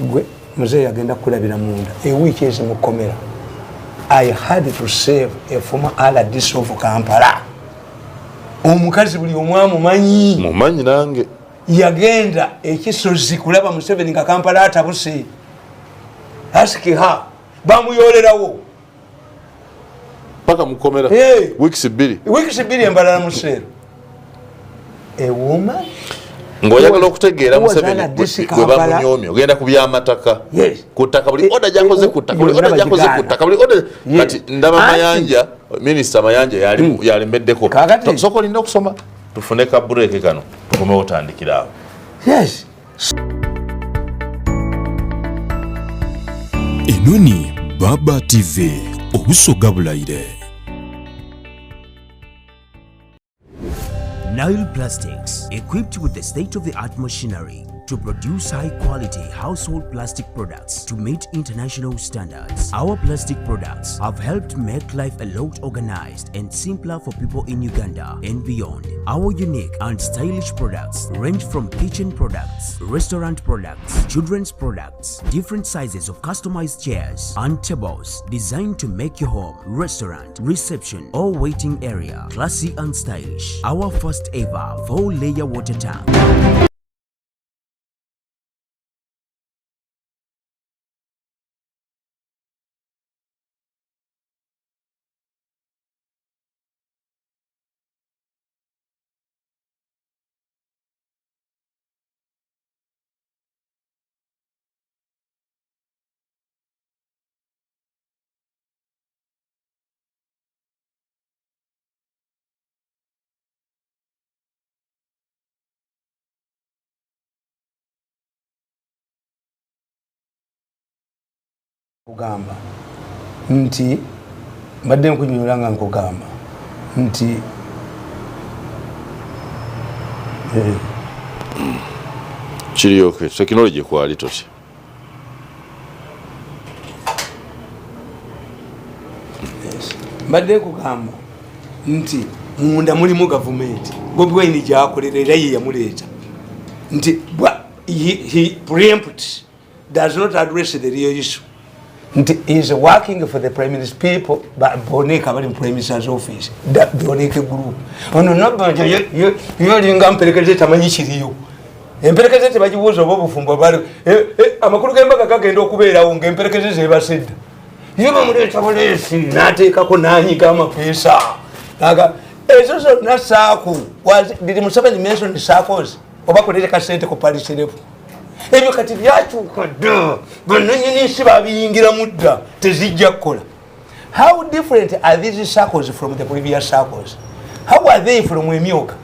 gwe muzeeyi agenda kulabira munda ewiiki ezimukomera. I had to save a former RDC of Kampala. Omukazi buli omwamu mumanyi nange yagenda ekisozi kulaba Museveni nga Kampala atabuse. Ask her bamuyolerawo paka mukomera weeks 2 embalala musero. A woman ngoyagala okutegeera Museveni gwe bamunyomye ogenda ku byamataka kutaka buli oda jakoze kutaka buli oda jakoze kutaka buli oda kati ndaba Mayanja minister Mayanja yalembeddeko soko linda okusoma tufune ka break kano tukome otandikira. Yes. Enoni Baba TV obusoga bulayire. Nile Plastics, equipped with the state-of-the-art machinery to produce high-quality household plastic products to meet international standards. Our plastic products have helped make life a lot organized and simpler for people in Uganda and beyond. Our unique and stylish products range from kitchen products, restaurant products, children's products, different sizes of customized chairs and tables designed to make your home, restaurant, reception or waiting area classy and stylish. Our first ever 4-layer water tank. Kugamba nti mbadde nkunyula nga nkugamba nti kiriyoke technology kwali toti mbadde nkugamba nti munda mulimu gavumenti Bobi Wine gyakolera era ye yamuleeta nti he preempt does not address the real issue. Is working for the Prime Minister's people, but Boneka in Prime Minister's office. That Boneka group. Oh no, not you're in Tamanishio. And Percazet by was a woman from Babaru. I'm a good game and Okubera on Game Percazet ever said. You know, Nati Kakonani Gama Pesa. Naga, it's also not Saku. Was did Museveni mention the Sakos? Obakodeka Center Comparison. Ebikati byachu kada bananyini sibabiyingira mudda tezijja kukola. How different are these circles from the previous circles? How are they from emyoka?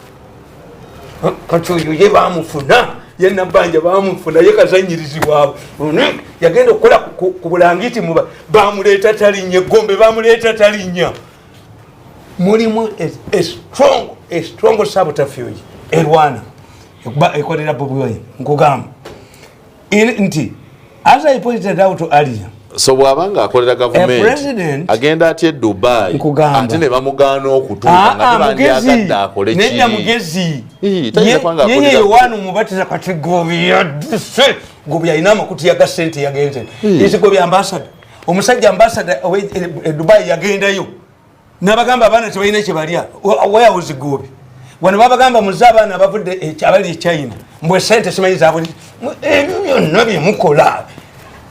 Kachoyo ye bamufuna ye nabanja bamufuna ye kazanyirizibwa yagenda okukola ku bulangiti muba bamuleeta talinya gombe bamuleeta talinya mulimu a strong subterfuge erwana ekolera Bobi Wine nkugamba inti as I pointed out earlier. So bwabanga akolera government agenda ati Dubai ate ne bamugana okutuuka nga tebandyagadde akole ki nedda mugezi yeye wanu mubatiza kati Gobi yadise Gobi alina amakuti yaga sente yagenze isi Gobi ambassador omusajja ambassador Dubai yagendayo nabagamba abaana tebalina kyebalya where was Gobi wano babagamba muzabaana abavudde abali China mbwe sente simanyi zabuli nabi mukola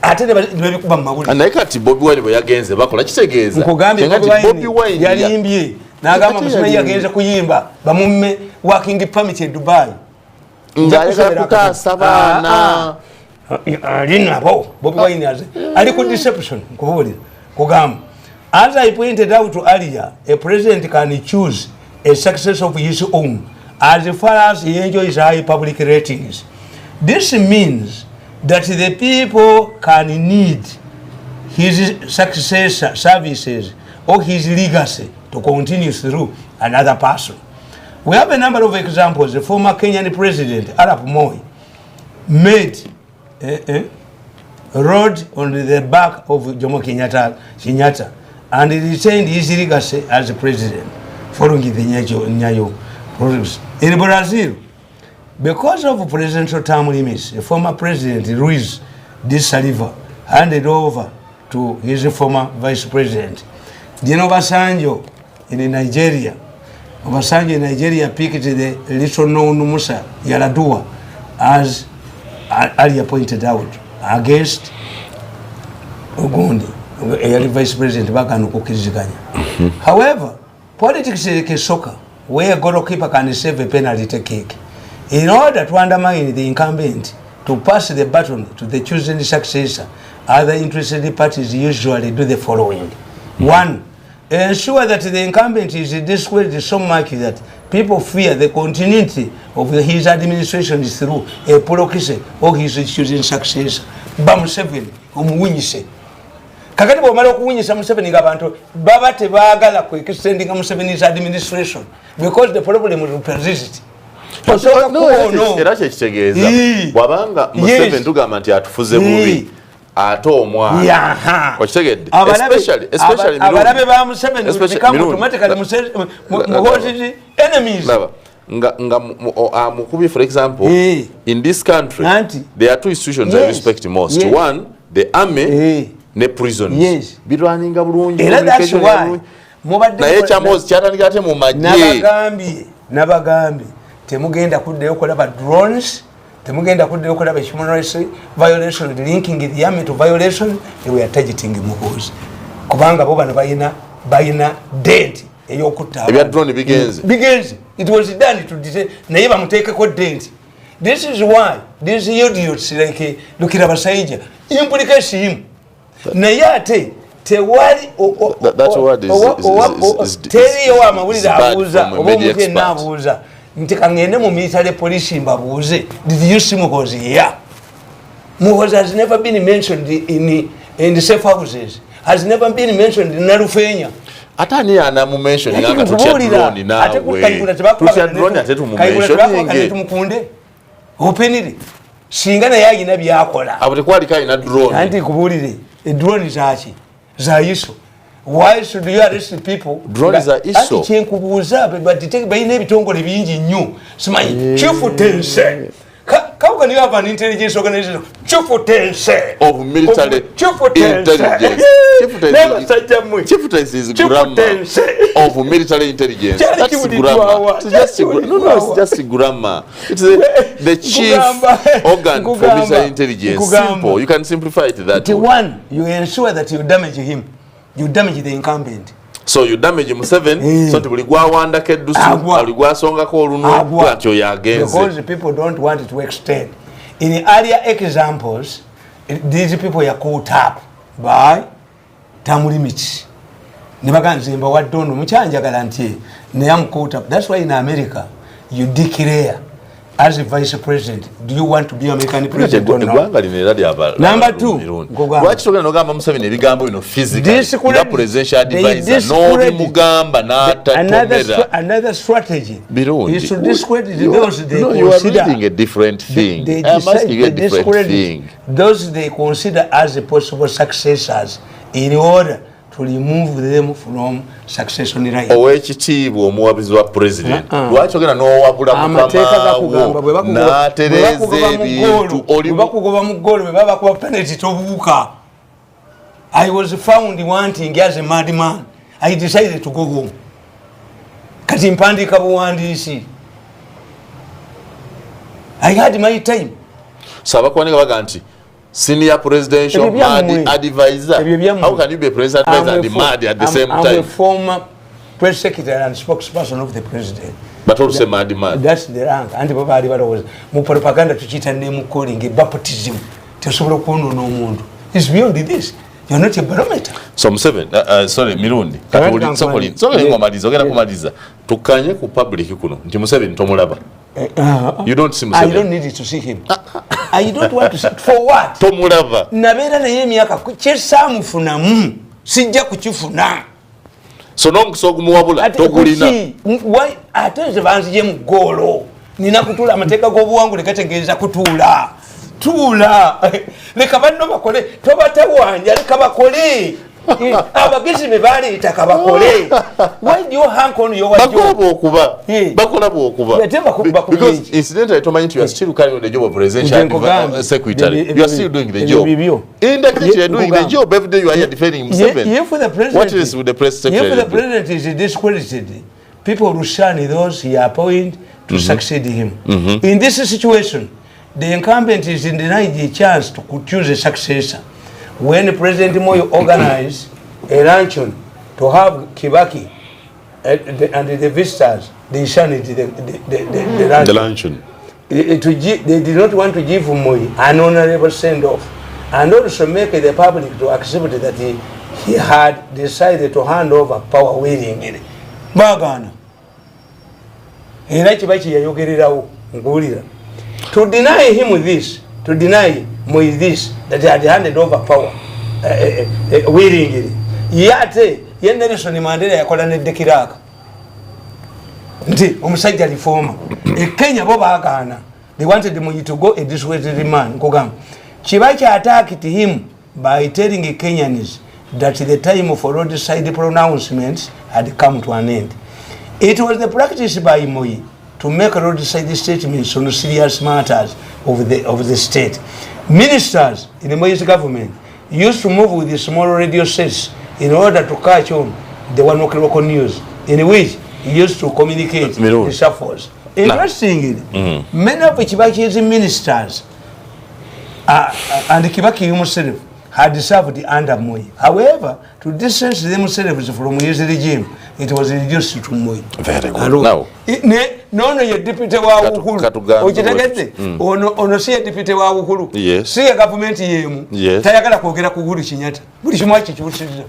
ate nebikuba mumawuli naye kati Bobi Wine bwe yagenze bakola kitegeeza nkugambye Bobi Wine yalimbye n'agamba musimanyi yagenze kuyimba bamumme working permit e Dubai ng'ayagala kutaasa baana ali nabo Bobi Wine ali ku deception nkubuulira kugamba as I pointed out earlier a president can choose a success of his own as far as he enjoys high public ratings. This means that the people can need his successor services or his legacy to continue through another person. We have a number of examples. The former Kenyan president, Arap Moi, made rode on the back of Jomo Kenyatta and he retained his legacy as president following the Nyayo process. In Brazil, because of presidential term limits, the former president Luiz de Silva handed over to his former vice president. Dino Obasanjo in Nigeria. Obasanjo in Nigeria picked the little known Musa Yar'Adua as earlier pointed out against Ogundi, a vice president back and Kukiriziganya. However, politics is like a soccer where a goalkeeper can save a penalty kick. In order to undermine the incumbent to pass the baton to the chosen successor, other interested parties usually do the following. One, ensure that the incumbent is disgraced so much that people fear the continuity of his administration through a proxy or his chosen successor. Museveni omuwinyise. Kakati bw'omala okuwinyisa Museveni ng'abantu baba tebaagala ku extending Museveni's administration because the problem will persist. era kyekitegeeza bwabanga Museveni tugamba nti atufuze bubi ate omwana okitegedde abalabe ba Museveni become automatically enemies nga mukubi for example in this country there are two institutions I respect most. One, the army ne prisons birwaninga bulungi naye kyamozi kyatandika ate mu magye nabagambye temugenda kuddeyo okulaba drones, temugenda kuddeyo okulaba human rights violation linking the army to violation. They were targeting Muhoozi kubanga bo bano bayina dent eyokutta ebya drone bigenze. It was done to detect naye bamuteekeko dent. This is why these idiots like Lukira Basaija implication him naye ate tewali teriyo amawulire abuuza oba omuntu yenna abuuza nti kangende mu military police mbabuuze, did you see Muhoozi here? Muhoozi has never been mentioned in the safe houses, has never been mentioned in Narufenya. Atani anamu mention nga tutya drone nawe tutya drone ate tumumention tumukunde openire singa naye alina byakola abo tekwali kalina drone anti kubulire drone zaaki za iso. Why should you arrest people? Drone za iso ati kyenkubuuza baditeke bayina ebitongole bingi nnyo simanyi chief tense how can you have an intelligence organization chief tense of military intelligence? Chief tense is grammar of military intelligence. That's grammar. It's just it's just grammar. It's the chief organ for military intelligence. Simple. You can simplify it that way. One, you ensure that you damage him, you damage the incumbent. So you damage Museveni, so tuli gwawanda keddusu ali gwasongako oluno bwatyo yagenze. Because people don't want to extend. In earlier examples, these people are caught up by term limits. Nebaganzimba waddono muchanjagala nti ne am caught up. That's why in America you declare as a vice president, do you want to be American president or not? Number two, lwaki togenda nogamba Museveni ebigambo bino physical nga presidential advisor n'oli mugamba n'atatomera. Another strategy is to discredit those they consider. You are reading a different thing. I must give you a different thing. Those they consider as a possible successors in order to remove them from succession right. Owekitiibwa omuwabizi wa president lwaki ogenda n'owabula mukamawo n'atereza ebintu bakugoba mu ggoolo bwe baba bakuba penalty tobuuka. I was found wanting as a madman. I decided to go home. Kati mpandiika buwandiisi. I had my time. So abakuwanika baga nti senior presidential mad advisor. How can you be president advisor and mad at the same time? I'm a former press secretary and spokesperson of the president. But also mad. That's the rank. And Baba Adibara was mu propaganda tuchita name calling a baptism. Tesobola kuonoona omuntu. It's beyond this. You're not a barometer. So Museveni, sorry Mirundi. Sokoli ngomaliza ogenda kumaliza. Tukanye ku public kuno. Nti Museveni tomulaba. You don't see Museveni. I don't need to see him. I don't want to see. For what? Tomulaba. Nabeera naye emyaka kyesaamufunamu sijja kukifuna. So n'omukusa ogumuwabula togulina. Why ate ze banzije mu ggoolo. Nina kutuula amateeka g'obuwangule gategeeza kutuula. Tuula. Leka banno bakole. Tobatawanja leka bakole. Abagezi be baleeta kabakole. Why do you hang on your job? Bakola bwokuba. Because incidentally tomanyi you are still carrying the job of presidential secretary. You are still doing the job. Indirectly you are doing the job. Every day you are here defending Museveni. What is with the press secretary? If the president is discredited, people will shun those he appoint to succeed him. In this situation, the incumbent is denied the chance to choose a successor. When President Moi organized a luncheon to have Kibaki and the visitors, they shunned the luncheon. They did not want to give Moi an honorable send-off and also make the public to accept that he had decided to hand over power willingly. Bagana. To deny him this, to deny Moi this, that he had handed over power willingly. Yate, Nelson Mandela yakola ne Dekiraka. nti omusajja reformer Kenya bo baagaana they wanted him to go a dissuaded man kugamba kiba attacked him by telling Kenyans that the time for roadside pronouncements had come to an end. It was the practice by Moi to make roadside statements on serious matters of the state. Ministers in the Moi's government used to move with the small radio sets in order to catch on the one local news, in which he used to communicate the shuffles. Interestingly, many of Kibaki's ministers and Kibaki himself had served under Moi. However, to distance themselves from his regime, it was reduced to Moi. Very good. Now, no, you deputy wa Uhuru. Okitegedde ono si deputy wa Uhuru. Yes. Si government yemu. Yes. Tayagala kwogera ku Uhuru Kenyatta. Buli kimu akikyusizza.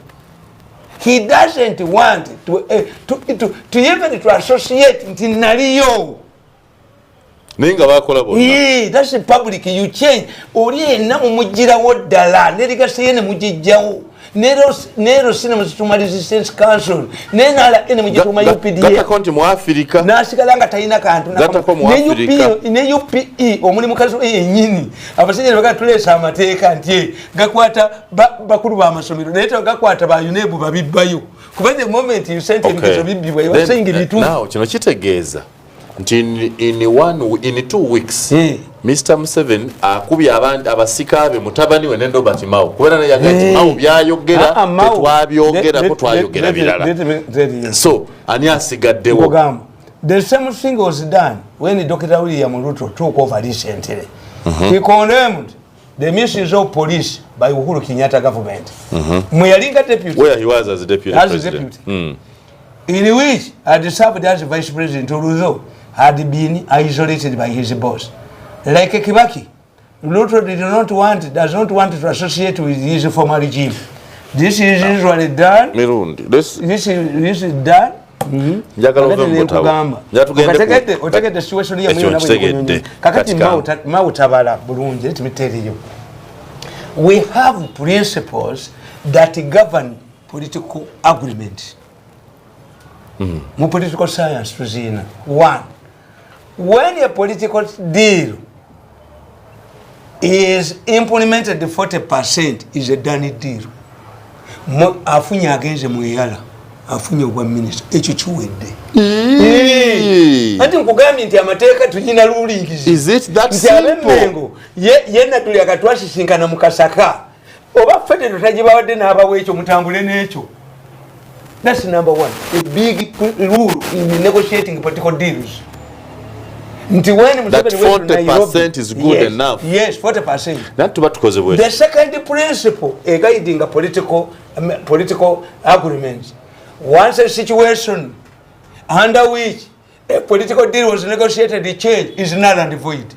He doesn't want to even to associate nti naliyo. Ninga bakola bonna. Yeah, that's the public. You change. Oli enna mumujjirawo ddala. Nerigase yene mujijjawo. Nero Cinema Situma Resistance Council. Nenala ene mujituma UPDA. Gata konti mu Africa. Nasigala nga talina kantu. Gata ko mu Africa. Ne UPE omuli mukazi yennyini. Abasajja baga tulesa amateeka nti gakwata bakulu ba masomero. Neto gakwata ba UNEB babibbayo. Kuba the moment you sent him to bibbibwa you are saying it too. Now kino kitegeeza nti in 2 weeks Mr. Museveni akubye abantu abasikabe mutabani we nendo batimao kubera na yagati mau byayogera tetwabyogera ko twayogera birala so ani asigadde wo. The same thing was done when Dr. William Ruto took over recently. He condemned the misuse of police by Uhuru Kenyatta government. Mweyalinga deputy where he was as deputy president. In which had served as vice president Ruto had been isolated by his boss. Like Kibaki, Ruto does not want to associate with his former regime. This is usually done. Mirundi. This is done. Otegedde the situation ya mwe nabwe kakati mautabala bulungi. Let me tell you, we have principles that govern political agreement. Mu political science tuzina. One, when a political deal is implemented 40% is a done deal. Afunya agenze mweyala afunye obwa minister ekyo kiwedde. Ati nkugambye nti amateeka tulina rulings. Is it that simple? Yenna tuli akatwasisinkana mu Kasaka oba federal tagibawadde n'abawe ekyo mutambule n'ekyo. That's number one. A big rule in negotiating political deals. That 40% is good enough. Yes, 40%. Not too much. The second principle guiding a political agreement. Once a situation under which a political deal was negotiated, the change is null and void.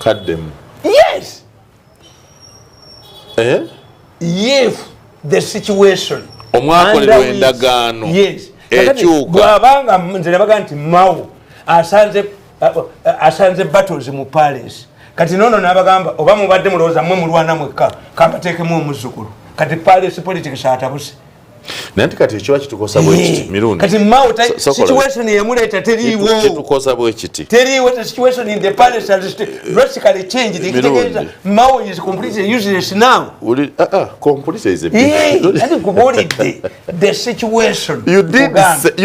Cut them. Yes. If the situation yes. Bwabanga nzire baga nti Mao asanze battles mu palace. Kati nono nabagamba oba mubadde muloza mwe mulwana mweka kabatekemu omuzukulu. Kati palace politics atabuse. Nanti kati ekiwa kitukosa bwe kiti Mirundi. Kati Mao situation yamuleta teriwo. Kitukosa bwe kiti. Teriwo the situation in the palace has drastically changed. The Mao is completely useless now. Completely is a bit. The situation. You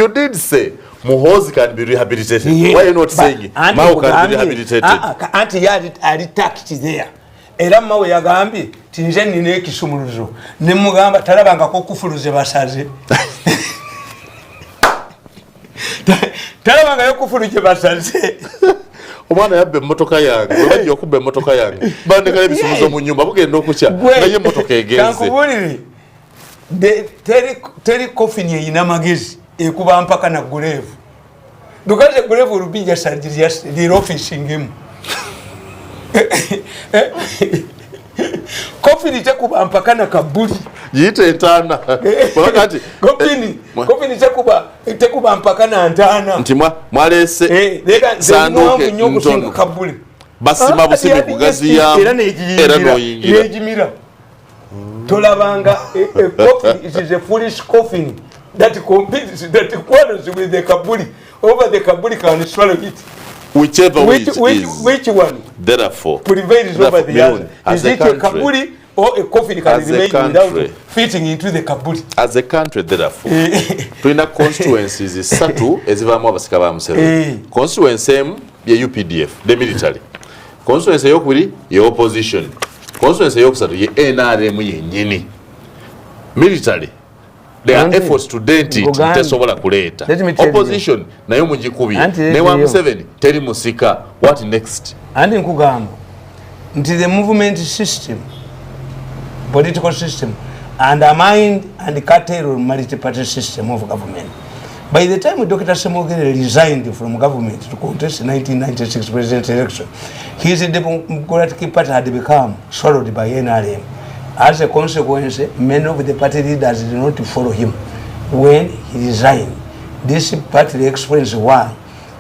did say Muhozi can be rehabilitated. Why are you not saying Mao can be rehabilitated? Anti yali tacked there. Era Mao yagambye tinje nine ekisumuluzo ne mugamba talabanga ko kufuluze basaze. Talabanga yo kufuluze basaze. Omwana yabbe motoka yange bwe okubbe motoka yange bandeka ebisumuzo mu nyumba bugenda okukya naye motoka egenze. Kankubulire teri coffin yina magezi ekuba mpaka na gulevu. Dukaze gulevu rubija sanjiriya the office ngemu. Coffin tekuba mpaka na kabuli. Yite entana. Bakati coffin tekuba mpaka na ntana. Nti mwalese sanduke ntono kabuli. Basima busibi kugazi ya era noyingira. Tolabanga coffin is a foolish coffin. that competes, that quarrels with the Kabuli over the Kabuli can swallow it. Whichever which one? Therefore, prevails over the other. Is it a Kabuli or a coffin can remain without fitting into the Kabuli? As a country, therefore, tulina constituencies esatu ezivamu abasika ba Museveni. Constituency emu ye UPDF, the military. Constituency eyokubiri ye opposition. Constituency eyokusatu ye NRM yennyini. Military, there are efforts to dent it tesobola kuleeta. Opposition nayo mugikubi ne wa Museveni teri musika. What next? And nkugamba nti the movement system, political system, undermined and curtailed multi-party system of government. By the time Dr. Semogere resigned from government to contest the 1996 presidential election, his Democratic Party had become swallowed by NRM. As a consequence, many of the party leaders did not follow him when he resigned. This partly explains why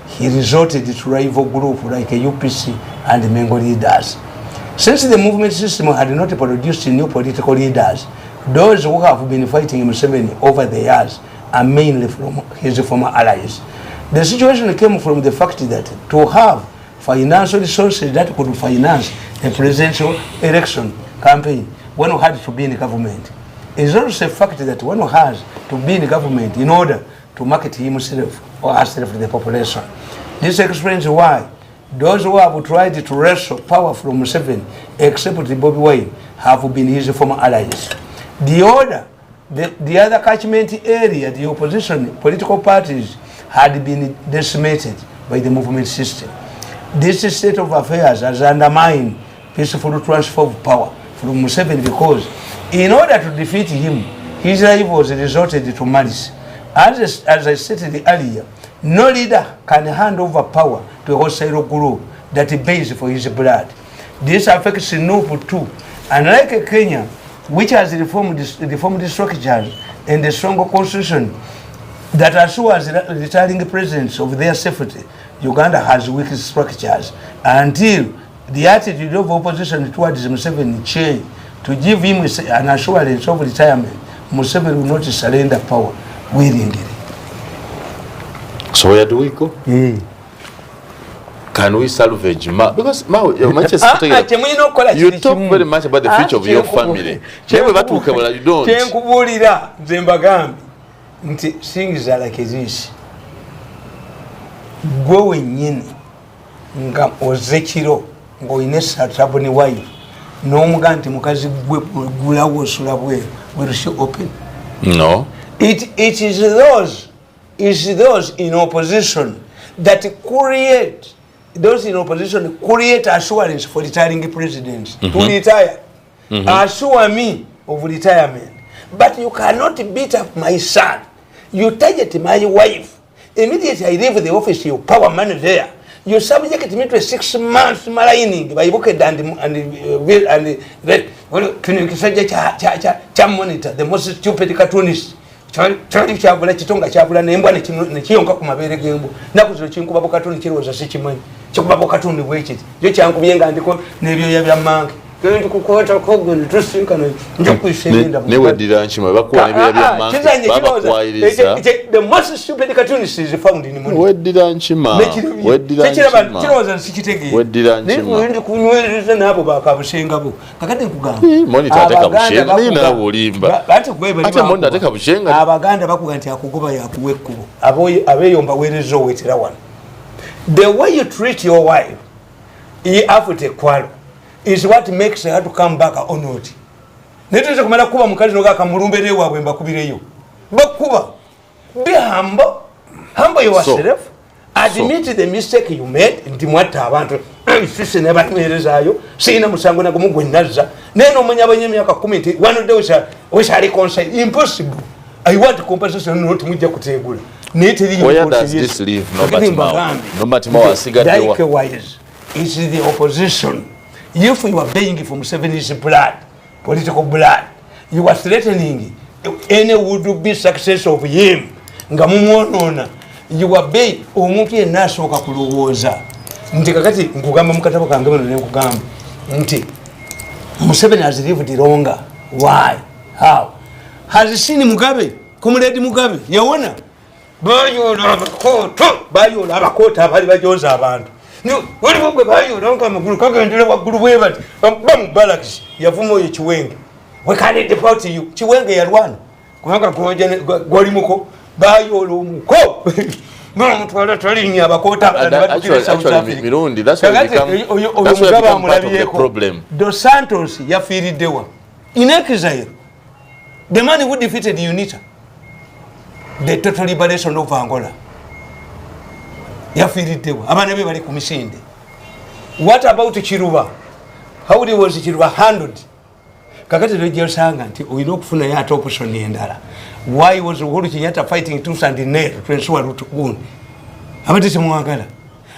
he resorted to rival groups like UPC and Mengo leaders. Since the movement system had not produced new political leaders, those who have been fighting Museveni over the years are mainly from his former allies. The situation came from the fact that to have financial resources that could finance a presidential election campaign, one had to be in government. It's also a fact that one has to be in government in order to market himself or herself to the population. This explains why those who have tried to wrestle power from Museveni, except Bobi Wine, have been his former allies. The other catchment area, the opposition political parties, had been decimated by the movement system. This state of affairs has undermined peaceful transfer of power from Museveni because in order to defeat him, his rivals resorted to malice. As I stated earlier, no leader can hand over power to a hostile group that pays for his blood. This affects NUP too. Unlike Kenya, which has reformed structures and a stronger constitution that assures retiring presidents of their safety, Uganda has weak structures until the attitude of opposition towards Museveni change to give him an assurance of retirement. Museveni will not surrender power willingly. So where do we go? Can we salvage because you talk very much about the future of your family. You don't. Things are like this. Going in nga ozekiro ngoinesa trouble wife no muganti mukazi gulawo sula bwe will she open? No. It is those in opposition that create assurance for retiring presidents to retire. Assure me of retirement. But you cannot beat up my son. You target my wife. Immediately I leave the office, you power money there. You subject me to a 6 months maraining by book and monitor, the most stupid cartoonist. Charlie Chabula Chitonga Chabula name one Chionka Kumabere Gambo. Naku Chinkuba Cartoon was a Sichiman. Chokaba cartoon waited. You chank Bianga and the Navy Monk. Going to quarter Kogan, dressing and never did the most stupid cartoonist is found in the moon. Where did Anchima? Where did the way you treat your wife, you have to take quarrel. Is what makes her to come back or not. Neto kumala kuba mukazi noga kamulumbe wawe mbakubireyo. Bakuba. Be humble. Humble yourself. Admit the mistake you made. Ndimwata abantu. Sisi neba mwerezayo. Sina musango na kumugwenaza. Neno manyabanye myaka 10. One day we shall reconcile. Impossible. I want compensation not mujja kutegula. Where does this leave? No Matimao asigadewa. Likewise, it's the opposition. If you are begging for Museveni's blood, political blood, you are threatening any would be success of him. Ngamumonona, you are begging omuntu yenna asooka kulowooza. Nti kakati nkugamba mukatabo kange bano ne nkugamba nti Museveni has lived longer. Why? How? Has seen Mugabe Comrade Mugabe yawona bayola abakoota abali bajoza abantu waliwo gwe bayola amagulu kagendera waggulu bwe bati bamubalakisi yavuma oyo Kiwenge we can't deport you Kiwenge yalwana kubanga gwalimuko bayola omuko mutwala talinya abakoota actually Mirundi that's why become part of the problem. Dos Santos yafiiriddewa in exile the man who defeated UNITA the total liberation of Angola yafiiriddewa abaana be bali ku misinde. What about Chiruba? How was Chiruba handled? Kakati lwejosanga nti oyina okufuna ya option endala. Why was Uhuru Kenyatta fighting tooth and nail to ensure Rutugun? Abatese mwagala.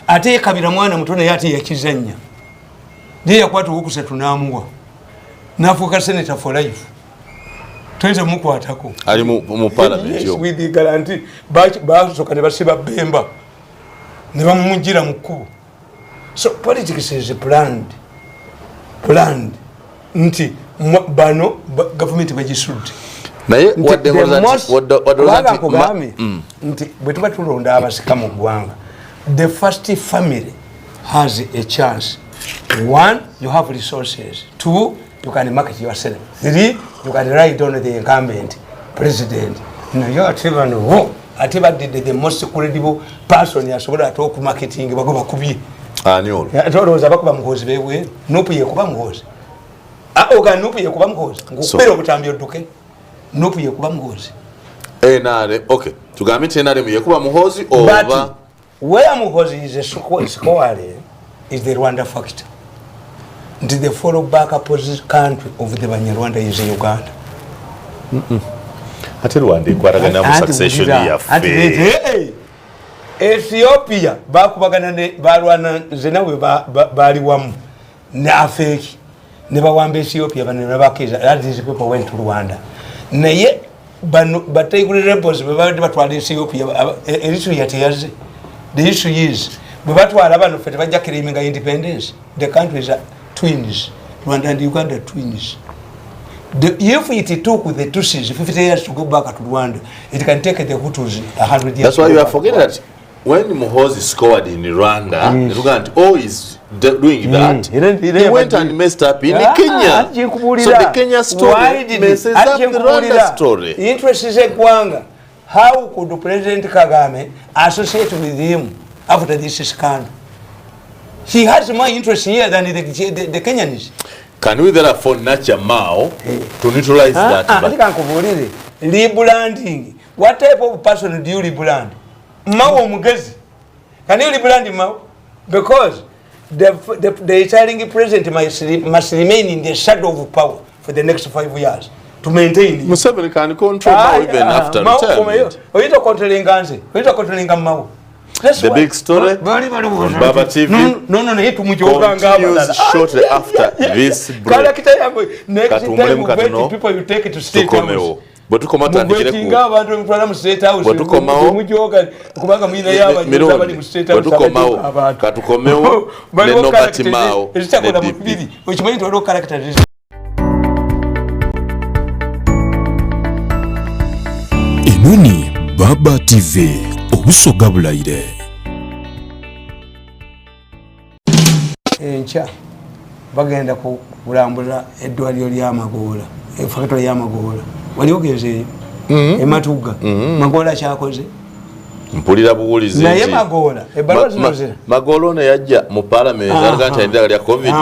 Ate Kabila mwana mutone yati yakizanya. Ndiye yakwatu hukuse tunamuwa. Nafuka senator for life. Twenze muku atako. Ali mu parliament yo. Yes, with the guarantee. Basoka ne basiba Bemba. Ne bamujira mukuru. So politics is planned. Nti bano government bajisulte. Naye wadde nti bwetuba tulonda abasika mu ggwanga, the first family has a chance. 1, you have resources. 2, you can market yourself. 3, you can ride on the incumbent president. Naye ate badde the most credible person yasobola ate okumarketing bagoba kubye ani olwo atolooza bakuba muhozi bewe NUP yekuba muhozi oga NUP yekuba muhozi ngukubera obutambi odduke NUP yekuba muhozi nare okay tugambe nti nare yekuba muhozi oba where muhozi is a square is the Rwanda factor. The follow back opposite country of the Banyarwanda is Uganda. Ate Rwanda ikwatagana mu succession yaffe. Ethiopia bakubagana ne balwana zenawe bali wamu ne afeki ne bawamba Ethiopia banene bakiza that these people went to Rwanda. Naye batayigule rebels batwala Ethiopia issue yatiyaze. The issue is batwala abantu fete bajja claiming independence. The countries are twins. Rwanda and Uganda twins. If it took the Tutsis 50 years to go back to Rwanda, it can take the Hutus 100 years. That's why you are forgetting that when Muhoozi scored in Rwanda, Uganda is doing that. He went and messed up in Kenya. So the Kenya story messes up the Rwanda story. The interest is Ekwanga. How could President Kagame associate with him after this scandal? He has more interest here than the Kenyans. Can we therefore nurture Mao to neutralize that? Rebranding. What type of person do you rebrand? Mao Mugezi. Can you rebrand Mao? Because the retiring president must remain in the shadow of power for the next 5 years to maintain it. Museveni can control Mao even after retirement. Oito controlling Ganze. Oito controlling Mao. The big story on Baba TV continues shortly after this break. People you take it to state house. Bwetukoma katukomewo ne Nobati Mao ne DP. Enoni Baba TV obusoga bulayire. Encha bagenda kulambula eddwaliro ly'Amagoola, efactory y'Amagoola. Wali ogeze Ematuga Magoola kyakoze mpulira buwulize naye Magoola ebbalwa zinozera Magoola ono yajja mu parliament alaganta endala lya covid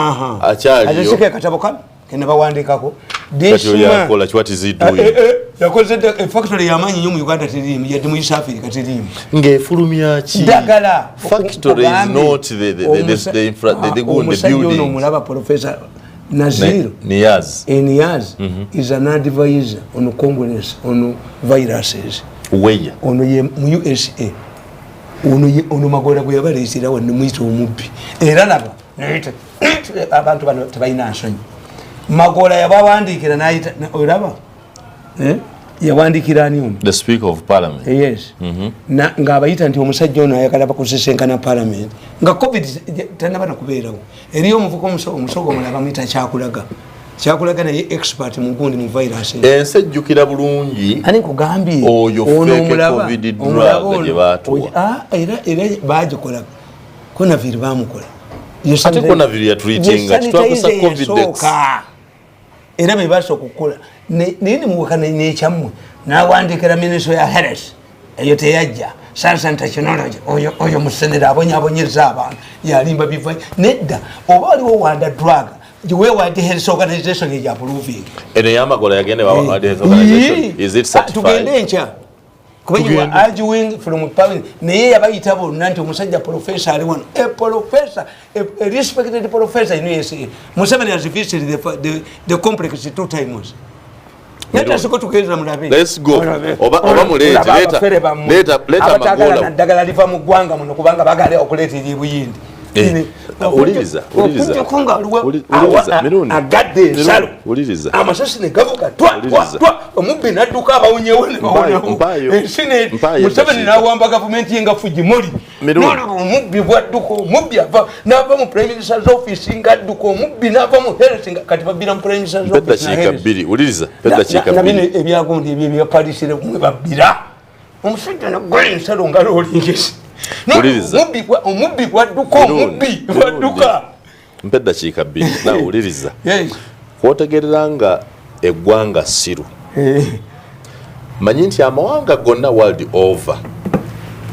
akyaliyo ajasike katabo kan kene bawandikako kati yakola chwati ziduye yakoze factory yamanyi nyo mu Uganda tirimu yadde mu East Africa tirimu ngefulumya ki dagala factory is not the infra the good the building ono mulaba professor Nazir Niyaz is an advisor on Congress on viruses. Weya ono ye mu USA ono Magoola bwe yabalesera wanne mwito omubbi era laba abantu bano tebalina nsonyi. Magoola yabawandikira n'ayita olaba yawandikira ani omu the speaker of parliament yes ng'abayita nti omusajja ono ayagala bakusesenkana parliament nga covid tanaba nakubeerawo eriyo omuvuka omusogo omulala bamuyita kyakulaga kyakulaga naye expert mu gundi mu virus ensi ejjukira bulungi ani kugambye oyo fake covid drug gye baatuwa era bagikola konaviri bamukola ate konaviri yatreatinga kitwakosa covidex era bebasobola okukola naye nemuwakana nekyammwe nawandikira ministry ya health eyo teyajja science and technology oyo musenera abonyabonyeza abantu yalimba biva nedda oba waliwo wanda drug weewadi health organization ejaproving eno yamagola yagende wawadi health organization is it certified tugende nkya kuba you are arguing from public naye yabayita bonna nti omusajja professor ali wano a professor a respected professor in USA Museveni has visited the complex 2 times. Let's go. Oba mulete leta magola ndagala liva mu gwanga muno kubanga bagale okuleta ebuyindi uliriza Mirundi agadde salo uliriza amasasi ne gavuga twa omubbi nadduka abawonyewo ne bawonawo ensine Museveni n'awamba gavumenti yenga fujimoli omubbi bwadduka omubbi ava n'ava mu prime minister's office ngadduka omubbi n'ava mu health kati babbira mu prime minister's office peddakiika bbiri uliriza peddakiika bbiri ebyagundi ebyo byaparisire mwe babbira omusajja nagola ensalo nga loolingesi omubbi gwadduka omubbi gwadduka mpeddakiika bbiri nawe uliriza kwotegerera nga eggwanga siru manyi nti amawanga gonna world over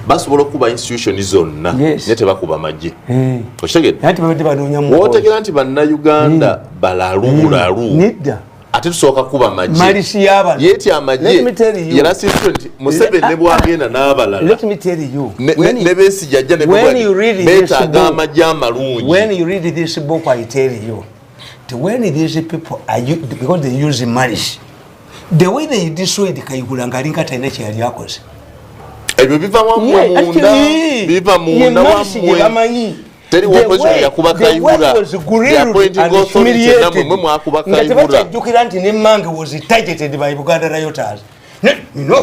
basobola okuba institution zonna naye tebakuba magye okitegedde wootegera nti bannayuganda balalubulalu ate tusooka kuba magye yeeti amagye yarasitwe nti Museveni ne bwagenda n'abalala ne Besigye ajja ne beetaaga amagye amalungi. When you read this book I tell you when these people are because they use malice the way they destroyed Kayihura ngalinga talina kyeyali akoze ebyo biva munda wamwe teri opposition yakuba Kayihura appointing authority namwe mwe mwakuba Kayihura ngatebakyajjukira nti ne Mange was targeted by Uganda rioters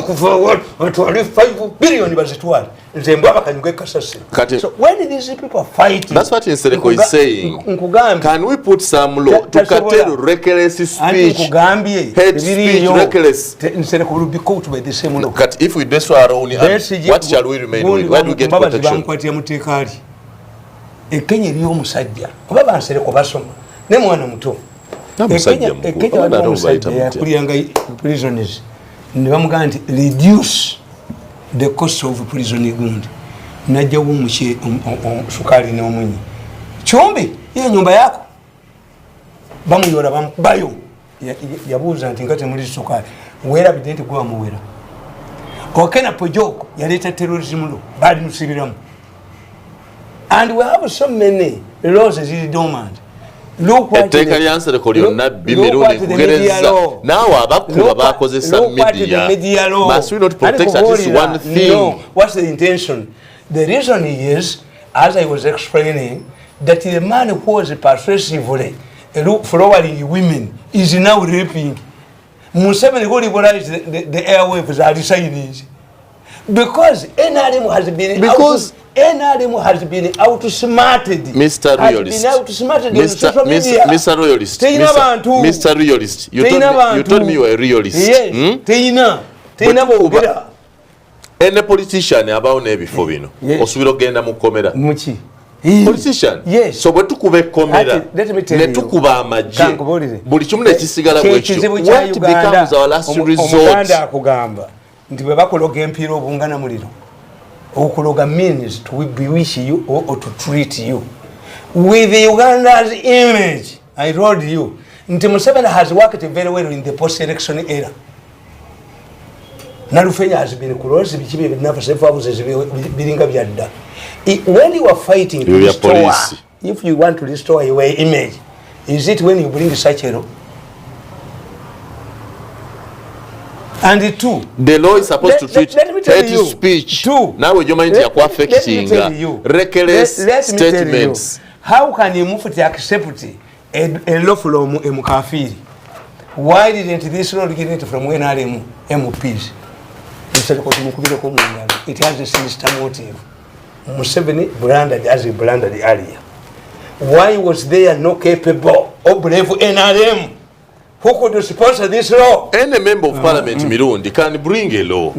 kuva atwale 5 billion bazitwale nze mbwa bakanyuga kasasi so when these people are fighting that's what Nsereko is saying can we put some law to curtail reckless speech hate speech reckless Nsereko will be caught by the same law if we destroy our own what shall we remain with where do we get protection bamukwatira muteekali Kenya iliyo musajja kuba Bansereko basoma ne mwana muto Kenya waliwo musajja yakuliyanga prisoners ne bamugamba nti reduce the cost of prison gundi najja wumuche sukali ne omunyi chumbi iyo nyumba yako bamuyola bamubayo yabuuza nti ngate muri sukali wera bidenti kwa muwera kokena pojoko yaleta terrorism lo bali musibiramu and we have so many laws that is dormant. Look what the Nsereko lyonna Mirundi kugereza nawe abakuba bakozesa media must we not protect at least one thing? No. What's the intention? The reason is, as I was explaining, that the man who was persuasively following women is now raping. Museveni who liberalized the airwaves are deciding because NRM has been NRM has been outsmarted. Mr. Realist. Mr. Realist. Mr. Realist. You told me you were a realist. Yes. Teina bogera. Any politician about ne before bino. Osubira ogenda mu komera. Muchi. Politician. Yes. So bwe tukube komera. Ne tukuba amagye. Buli kimu ne kisigala bwekyo. What becomes our last resort? Uganda akugamba. Nti bwe bakuloga empira obungana muliro. Okuloga means to bewitch you or to treat you with Uganda's image. I told you nti Museveni has worked very well in the post-election era. Nalufenya has been close bikibe binafa sefabuze biringa byadda. When you are fighting to restore, if you want to restore your image, is it when you bring such a law? And the two, the law is supposed to treat hate speech. Now you mind you affecting reckless statements. How can you move to accept a law from a mukafiri? Why didn't this law get it from when MPs? It has a sinister motive. Museveni branded as he branded earlier. Why was there no capable of brave NRM who could sponsor this law. Any member of parliament Mirundi can bring a law.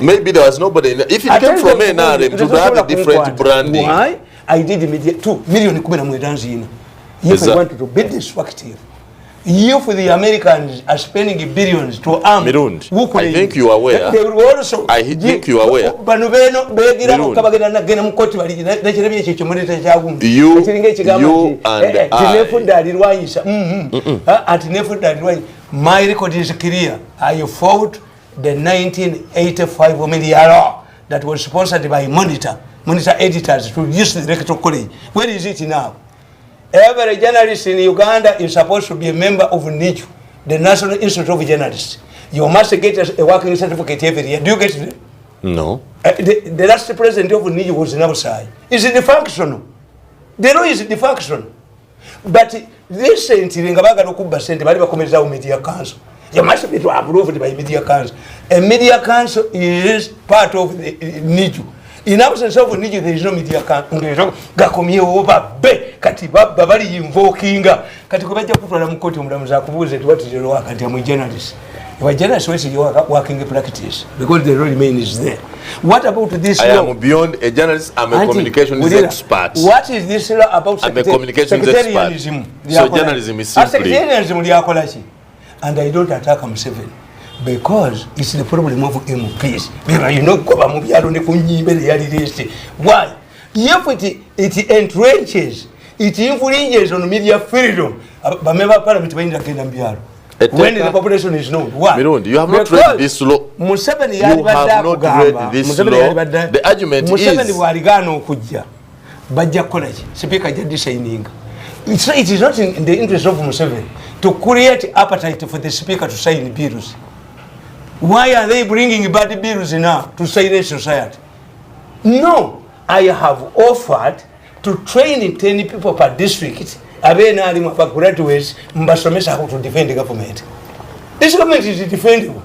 Maybe there was nobody. If it came from NRM, to have a different branding. Why? I did immediate 2 million kuberamwedanzina. If I wanted to be destructive. If the Americans are spending billions to arm Mirundi, I think you are aware. They will also. I think you are aware. My record is clear. I fought the 1985 media law that was sponsored by Monitor editors to use the electoral college. Where is it now? Every journalist in Uganda is supposed to be a member of NIJU, the National Institute of Journalists. You must get a working certificate every year. Do you get it? No. The last president of NIJU was in outside. Is it dysfunctional? The law is dysfunctional. But recently, media council. You must be approved by media council. A media council is part of the NIJU. In absence of NIJU, there is no media council. Gakomye over be katiba babali invokinga. Katikubaja kutwala mukoti omulamuza akubuze what is the law and I'm a journalist. If a journalist ways you are working practice because the law remains there. What about this law? I am beyond a journalist. I'm a communications expert. What is this law about? I'm a communications expert. So journalism is simply. And I don't attack Museveni because it's the problem of MPs. You know, why? If it entrenches, it infringes on media freedom. When the population is known. Why? Mirundi, you have not read this law. You have not read this law. The argument is... It is not in the interest of Museveni to create appetite for the speaker to sign bills. Why are they bringing bad bills now to silence society? No, I have offered to train 10 people per district. Graduates how to defend the government. This government is defendable.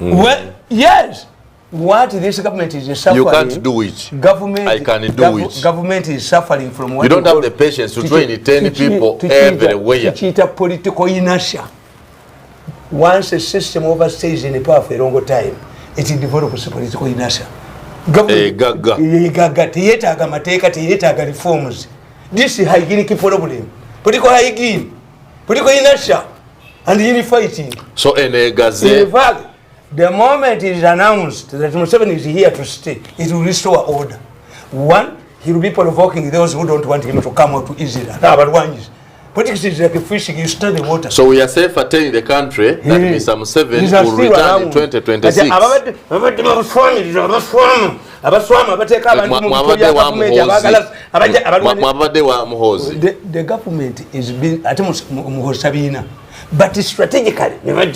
Well, yes. What this government is suffering, you can't do it. Government, I can do it. Government is suffering from what you don't have the patience to train 10 people everywhere. To cheat political inertia. Once a system overstays in a power for a long time, it develops political inertia. Government, reforms. This is hygienic problem. Political hygiene, political inertia, and unifighting. So, in fact, the moment it is announced that Museveni is here to stay, it will restore order. One, he will be provoking those who don't want him to come out to Israel. Politics is like a fishing, you stir the water. So we are safe for telling the country that Mr. Museveni will return in 2026. The government is being but strategically, and let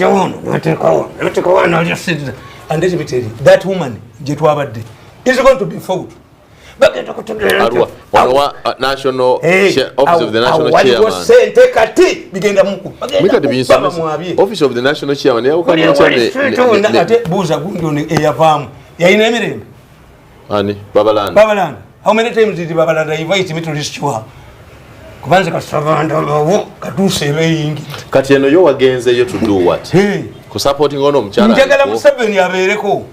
me tell you, that woman, is going to be fought. National Office of the National Chairman. Office of the National Chairman. Babalanda. How many times did Babalanda invite me to restore her? Kati eno yo wagenze yo to do what? Ku supporting ono mchana. Njagala Museveni abeereko.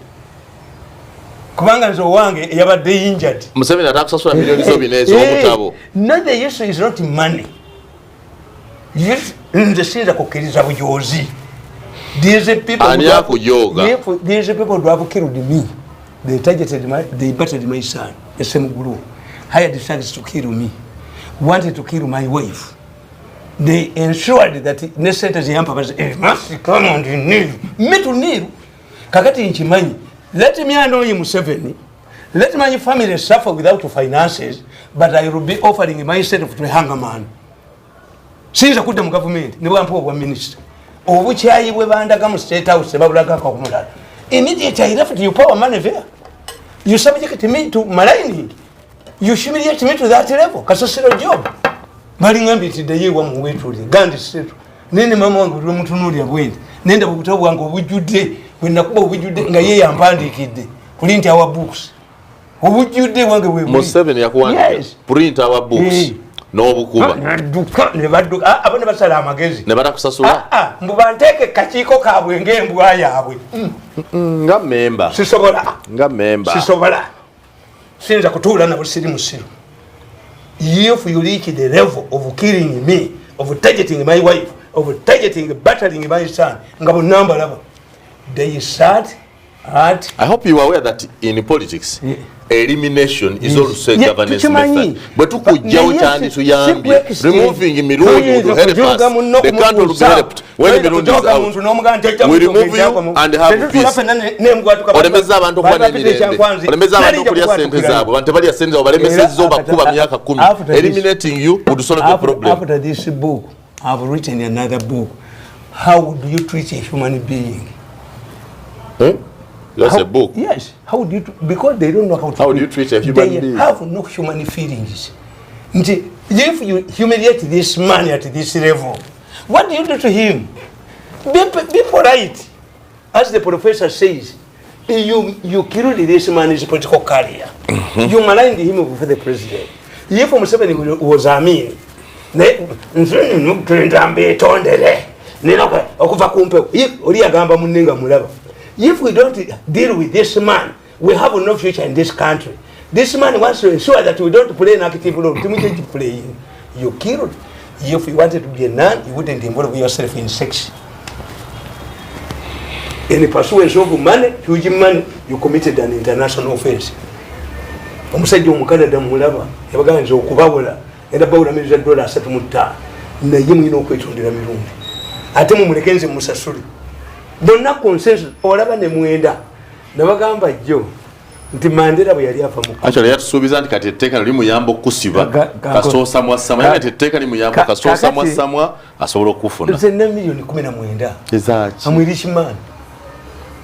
Kubanga nzo wange yabadde injured. Museveni atakusasula milioni zo binezo omutabo. No, the issue is not money. Yes, nzesinza kukkiriza bujozi. These people who have killed me. They battered my son, the same group. Hired the sons to kill me. Wanted to kill my wife. They ensured that necessary yampa was must come on the knee. Me to kneel. Kakati nchimanyi. Let me annoy Museveni. Let my family suffer without finances, but I will be offering myself to a hunger man. Since I couldn't government, no one poor minister. Or which I will undergo state house about Laka. Immediately I left you power money there. You subject me to maligning. You humiliate me to that level. Because it's a job. Maringambi to the year one way to the Gandhi State. Nene Mamma would room to know their wind. Nenda would tell one go with you day when the poor with you day and Pandy kid. Print our books. What would you do one way? Most 7 yes. Print our books. n'obukuba nedduka abo ne basala amagezi ne batakusasula mbu banteeke kakiiko kaabwe ng'embwa yaabwe nga memba sisobola siyinza kutuula nabo siri musiru. If you reach the level of killing me, of targeting my wife, of targeting, battering my son, they start at... I hope you are aware that in politics, elimination is also a governance method. But to put Jauchani to Yambi, removing Mirundi to help us, the country will be helped. When Mirundi is out, we remove you and have peace. Olemeza abantu kwa Mirende, olemeza abantu kulia sente zabo, wantebalia sente zabo, olemeza zoba kuba miaka 10. Eliminating you would solve the problem. After this book, I've written another book. How do you treat a human being? That's a book. Yes. How do you? Because they don't know how to. How do you treat a human being? They have no human feelings. If you humiliate this man at this level, what do you do to him? Be polite. As the professor says, you killed this man's political career. You maligned him before the president. If Museveni was Amin, if we don't deal with this man, we have no future in this country. This man wants to ensure that we don't play an active role. You killed. If you wanted to be a nun, you wouldn't involve yourself in sex. In the pursuance of money, huge money, you committed an international offense. Omusajja Omukadada mulaba yabaganza okubawula era bawula $1 7 na yimu ino okwetondera Mirundi ate mumuleke nze musasuli bonna consensus olaba ne mwenda nabagamba jjo nti Mandela bwe yali afa mu actually yatusuubiza nti kati etteeka liri muyamba okusiba kasoosa mwassamwa yanga etteeka li muyamba kasoosa mwassamwa asobola okufuna nze na $19 ezaki amwirishimani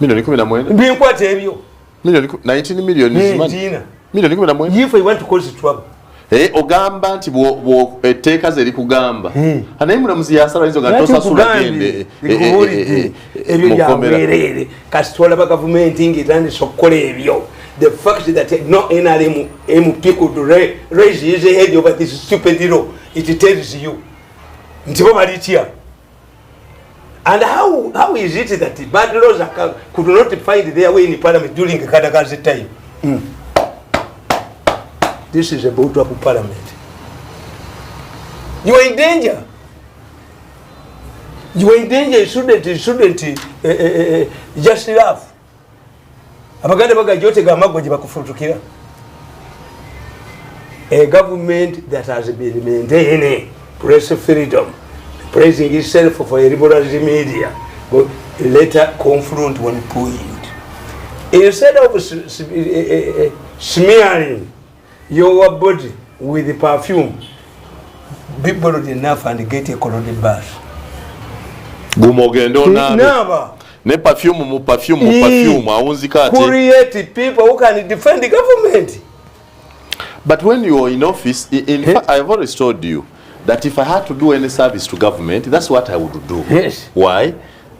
$19 binkwata ebyo 19 million zimani if I want to cause trouble. Ogamba nti bo etteeka ze likugamba. Anaye mulamuzi yasala izo gatosa sula gende. Ebyo yawerere. Kasitola ba government ingitandi sokola ebyo. The fact that no NRM MP could raise his head over this stupid law, it tells you. Ntibo balitia. And how is it that bad laws could not find their way in parliament during Kadaga's time? This is a vote of parliament. You are in danger. You are in danger. You shouldn't just laugh. A government that has been maintaining press freedom, praising itself for a liberal media, but later confront one point. Instead of smearing your body with the perfume, be bold enough and get a colored bath. Gumogendo na ne perfume mu perfume awunzika ate. Create people who can defend the government. But when you are in office, in fact, I've always told you that if I had to do any service to government, that's what I would do. Yes. Why?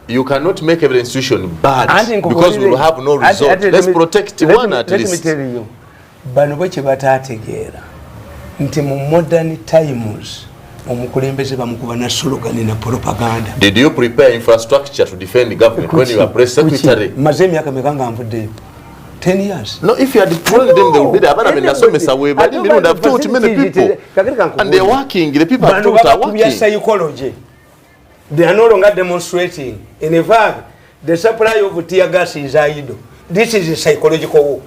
You cannot make every institution bad because we will have no result. Let's protect one at least. Let me tell you. Bano bwe batategeera nti mu modern times omukulembeze bamukuba na slogan na propaganda. Did you prepare infrastructure to defend the government when you were press secretary? Mazemi yakamekanga mvudde 10 years. No, if you had deployed them, they would be there. But I mean, that's so messy. But you don't have taught many people, and they're working. The people have taught are working. Psychology. They are no longer demonstrating. In fact, the supply of tear gas is idle. This is a psychological war.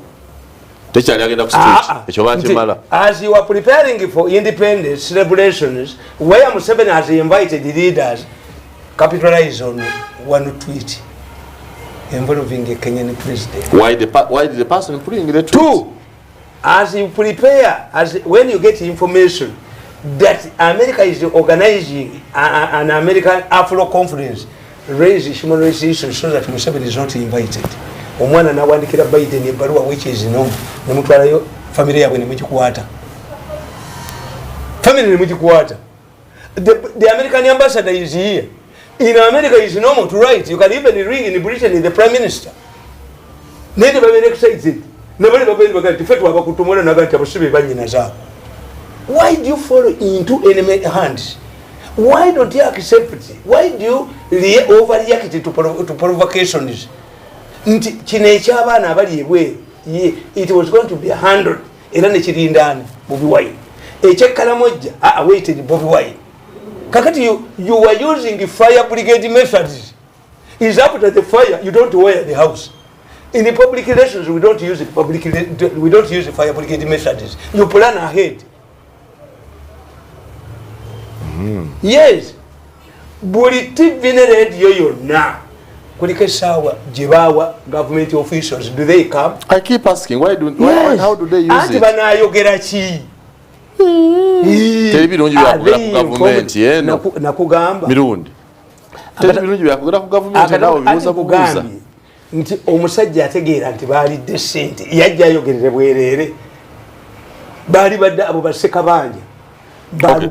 As you are preparing for independence celebrations, where Museveni has invited the leaders, capitalize on one tweet involving a Kenyan president. Why did the person putting the tweet? Two, as you prepare, when you get information that America is organizing an American Afro conference, raise human rights issues so that Museveni is not invited. Omwana nawandikira Biden ebaruwa which is no nemutwalayo family yabwe nemukikuwata. Family nemukikuwata. The American ambassador is here. In America it's normal to write. You can even read in Britain in the prime minister. Nende babe excited. Nabali babe bagati fetu abakutumula nagati abasibe banyina za. Why do you fall into enemy hands? Why don't you accept it? Why do you overreact to provocations? It was going to be 100. Bobi Wine. Waited Bobi Wine. Kakati, you were using fire brigade methods. Is after the fire, you don't wear the house. In the public relations, we don't use it. We don't use the fire brigade methods. You plan ahead. Yes. Buliti venerate yo na. Kulike sawa jibawa government officials, do they come? I keep asking, how do they use it? Bana yogera chi. Television you have government nakugamba. Mirundi. Television you have government nawo bibuza kuguza. Nti omusajja ategeera nti bali decent yajja yogerere bwerere. Bali badde abo baseka banje. Can you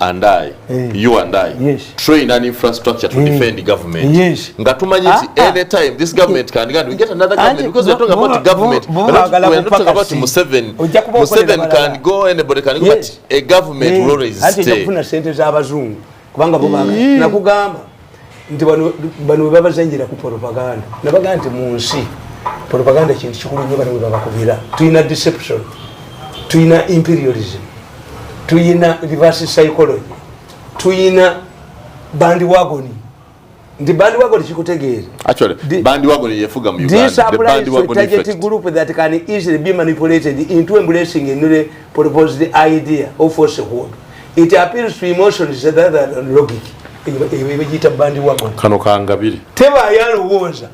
and I, yes, train an infrastructure to defend the government? Yes. Anytime this government can we get another government, because we're talking about the government. We're not talking about Museveni. Museveni can go, anybody can go, but a government will always stay. Propaganda kintu kikulu nnyo bano babakubira. Tuyina deception, tuyina imperialism, tuyina reverse psychology, tuyina bandwagon. The bandwagon kikutegeera. Actually, bandwagon yefuga mu Uganda. This applies to a targeted group that can easily be manipulated into embracing a newly proposed idea of falsehood. It appeals to emotions rather than logic. Ebiyita bandwagon. Kano kangabiri. Teba yalowooza.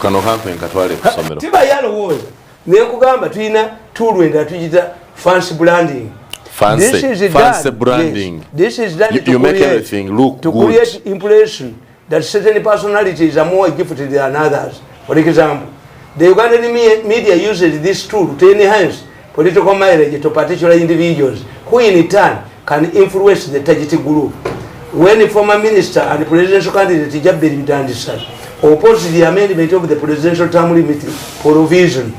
Kano kampe nkatwale kusomero. Tiba yalowooza. Ne kugamba tuyina tool enda tujita fancy branding. Fancy branding. Yes. This is done you make everything look to good. Create impression that certain personalities are more gifted than others. For example, the Ugandan media uses this tool to enhance political mileage to particular individuals who in turn can influence the targeted group. When the former minister and the presidential candidate Jabir Mutandisa opposed the amendment of the presidential term limit provision,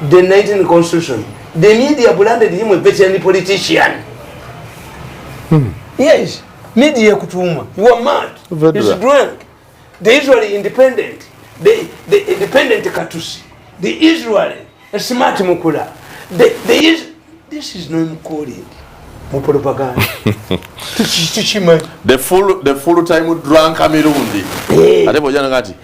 the 19th constitution, the media branded him a veteran politician. Yes, media kutuma. You are mad. He's drunk. The Israeli independent, the independent Katusi, the Israeli, a smart Mukula. This is not coded. Propaganda. The full time drunk Mirundi. Atebo jana ngati.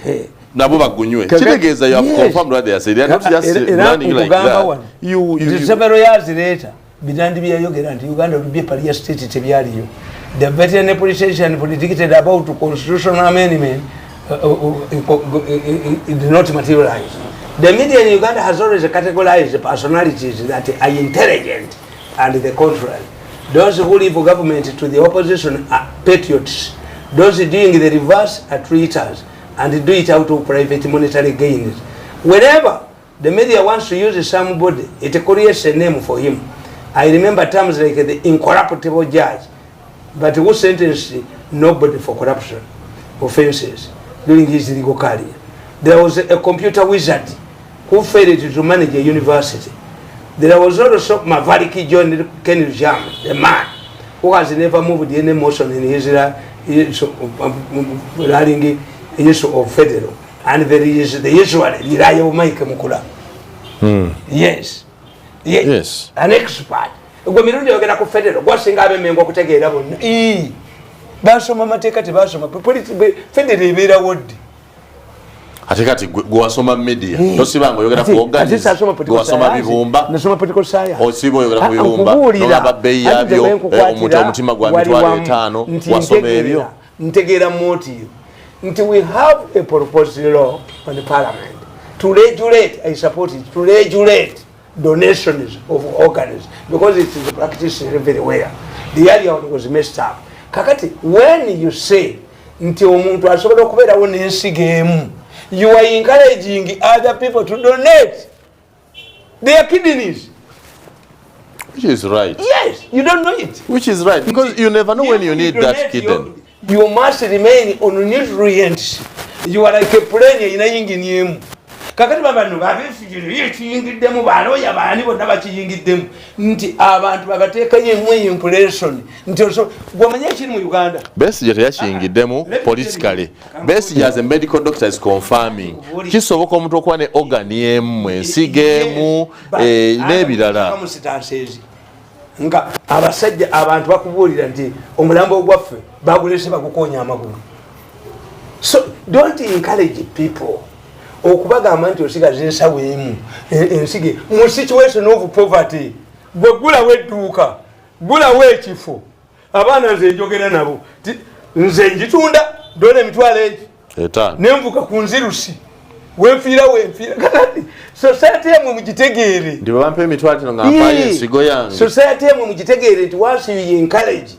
Nabo bagunywe. Kitegeza you have confirmed what they are saying. They are not just running like that. You several years later, bidandi byayogera nti Uganda will be a paria state tebyaliyo. The veteran politician predicted about constitutional amendment did not materialize. The media in Uganda has always categorized personalities that are intelligent and the contrary. Those who leave government to the opposition are patriots. Those doing the reverse are traitors and do it out of private monetary gains. Whenever the media wants to use somebody, it creates a name for him. I remember terms like the incorruptible judge, but who sentenced nobody for corruption offenses during his legal career. There was a computer wizard who failed to manage a university. There was also Mavariki John Kenny Jam, a man who has never moved any motion in his regarding issue of federal. And there is the Israeli, Irayo Mike Mukula. Yes. Yes. An expert. Mirundi ogenda ku federal gwasinga abemengo kutegeera bonna basoma mateeka tebasoma federal ebeera woddi ate kati gwasoma media tosibanga oyogera ku organize gwasoma bibumba nasoma political science osiba oyogera ku bibumba n'olaba bbeeyi yabyo omutima gwa mitwalo 5 wasoma ebyo ntegeera motive nti we have a proposed law on the parliament to regulate, I support it, to regulate donations of organs because it is practiced everywhere. The area was messed up. Kakati, when you say nti omuntu asobola okubeerawo n'ensigo emu, you are encouraging other people to donate their kidneys. Which is right. Yes, you don't know it. Which is right, because you never know when you need that kidney. You must remain on nutrients. You are like a plane in a engine. kakati babano babefujiro yekiyingiddemu baloya baani bonna bakiyingiddemu nti abantu babateekayo emu impression nti gwamanya ekiri mu Uganda. Besigye teyakiyingiddemu politically. Besigye as a medical doctor is confirming kisoboka omuntu okuba ne organi emu ensiga emu n'ebirala nga abasajja abantu bakubuulira nti omulambo ogwaffe bagulese bagukonya amagulu. So don't encourage people okubagamba nti osigaza ensawo emu ensige mu situation of poverty. Gwe gulawo edduuka, gulawo ekifo, abaana nze njogera nabo nze njitunda dola emitwalo egi nenvuka ku nzirusi wenfiira kakati society emwe mugitegeere ndi bampa emitwalo tino nga mpayo ensigo yange. Society emwe mugitegeere nti once you encourage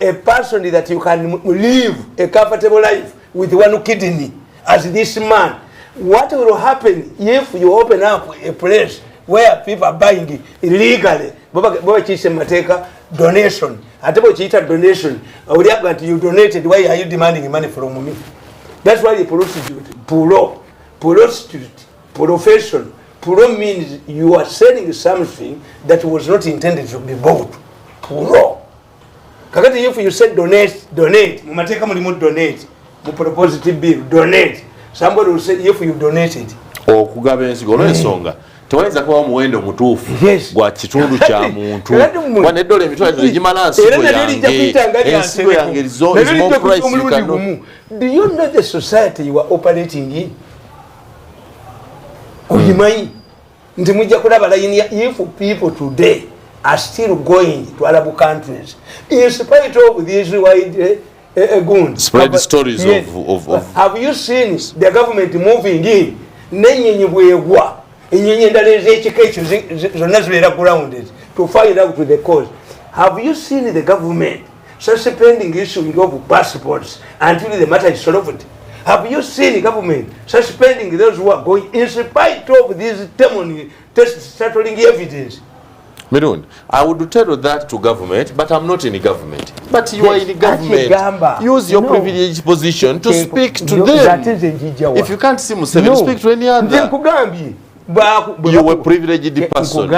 a person that you can live a comfortable life with one kidney as this man, what will happen if you open up a place where people are buying illegally? Boba chise mateka donation. Atabo chita donation. You donated, why are you demanding money from me? That's why the prostitute, prostitute, profession. Puro means you are selling something that was not intended to be bought. Puro. Kakati if you said donate, mateka mulimu donate, mu propositive bill, donate. Somebody will say if you donated. Okugaba ensigo olw'ensonga tewayinza kuba omuwendo mutuufu gwa kitundu kya muntu. Wane eddola emitwalo tegimala ensigo yange is more price you cannot. Do you know the society you are operating in? Oyimanyi nti mujja kulaba layini if people today are still going to Arab countries in spite of these wide spread stories of have you seen the government moving in nenyenyi bwegwa enyenyi endala ez'ekika ekyo zonna zibeera grounded to find out the cause. Have you seen the government suspending issuing of passports until the matter is solved? Have you seen the government suspending those who are going in spite of these tests settling evidence? Mirundi, I would tell that to government, but I'm not in the government. But you are in the government. Use your privileged position to speak to them. If you can't see Museveni, speak to any other. You were privileged person.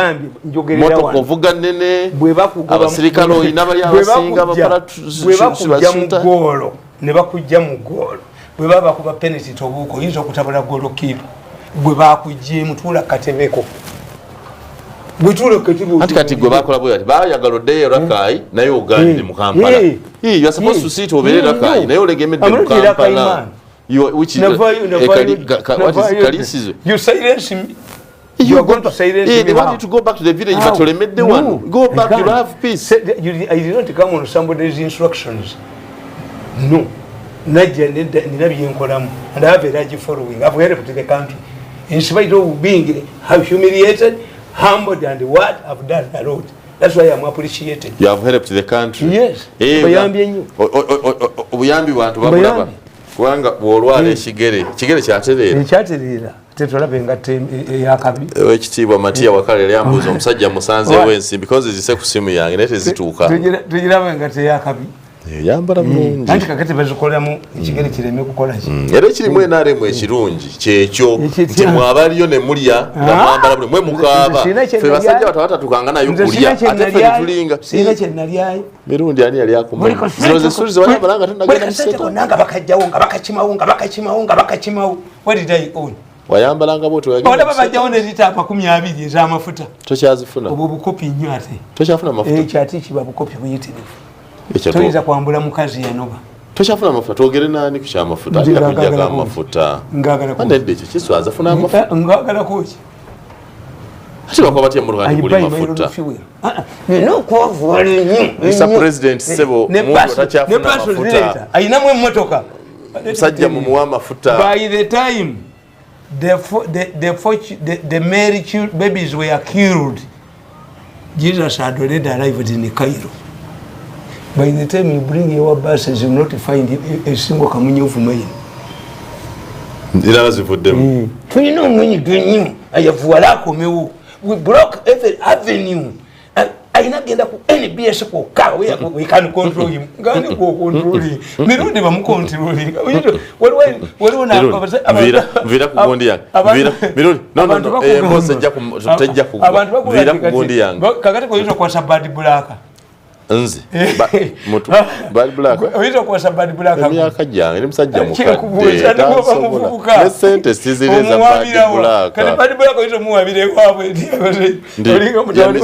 Moto kuvuga nene, abasirikale oyina bali abasinga bapala golo, ne bakujja mu golo. Bwe baba kuba penalty tobuko, yinza okutabula golo kipo. Bwe bakujje mutula katebeko. Kati gwe bakola bwe bayagala oddeyo Rakai naye ogandire mu Kampala. You are supposed to sit over Rakai naye olegemedde mu Kampala. Which is you silence me. You are going to silence me. They want you to go back to the village, but olemedde one. Go back, you have peace. I did not come on somebody's instructions. No. And I have a large following. I've helped the country. In spite of being humiliated, humbled, and what I've done a lot. That's why I'm appreciated. You have helped the country. Yes. Obuyambi bantu babulaba. Kubanga bwolwala ekigere kyatereera tetulabe ngatte eyakabi ekitiibwa Matiya Wakale yambuuza omusajja musanzeewo ensimbi because zise ku simu yange naye tezituuka tugirabe ngatte eyakabi yambala bulungi anti kakati bazikolamu ekigere kireme kukola ki era ekirimu enaaremu ekirungi kyekyo nti mwabaliyo ne mulya nga mwambala buli mwe mukaaba ffe basajja batatatukanga nayo kulya ate ffe netulinga sirina kye nalyayo Mirundi ani yali akumanyi zino zesuli zewayambala nga tonnagenda museta nga bakajjawo nga bakakimawo what did I own wayambalanga bwoti olaba bajjawo ne lita 20 ez'amafuta tokyazifuna obwo bukopi nnyo ate tokyafuna mafuta ekyati kiba bukopi buyitirivu toyinza kwambula mukazi yanoba tokyafuna mafuta twogere nani ku kyamafuta ajja kujjako amafuta nedde ekyo kiswaza funa amafuta ngagala koki ate bakuba batya mu lwani buli mafuta Mr. President Sebo muntu atakyafuna amafuta ayinamu emmotoka musajja mumuwa amafuta. By the time the male babies were killed, Jesus had already arrived in Cairo. By the time you bring your buses, you will not find a single Kamunyo of mine. You know when you do, I have we block every avenue. aina genda ku NBS ko ka we can control him ngani ko control Mirundi ba mu controlling waliwo na vira kugondi yange Mirundi no boss tejja ku vira kugondi yange kakati ko yizo kwa sabadi bulaka nzi mutu bad black oyizo kwa sabadi bulaka emyaka jange musajja mukadde ne sente sizireza bad black kali bad black oyizo muwabire kwabwe olinga mutani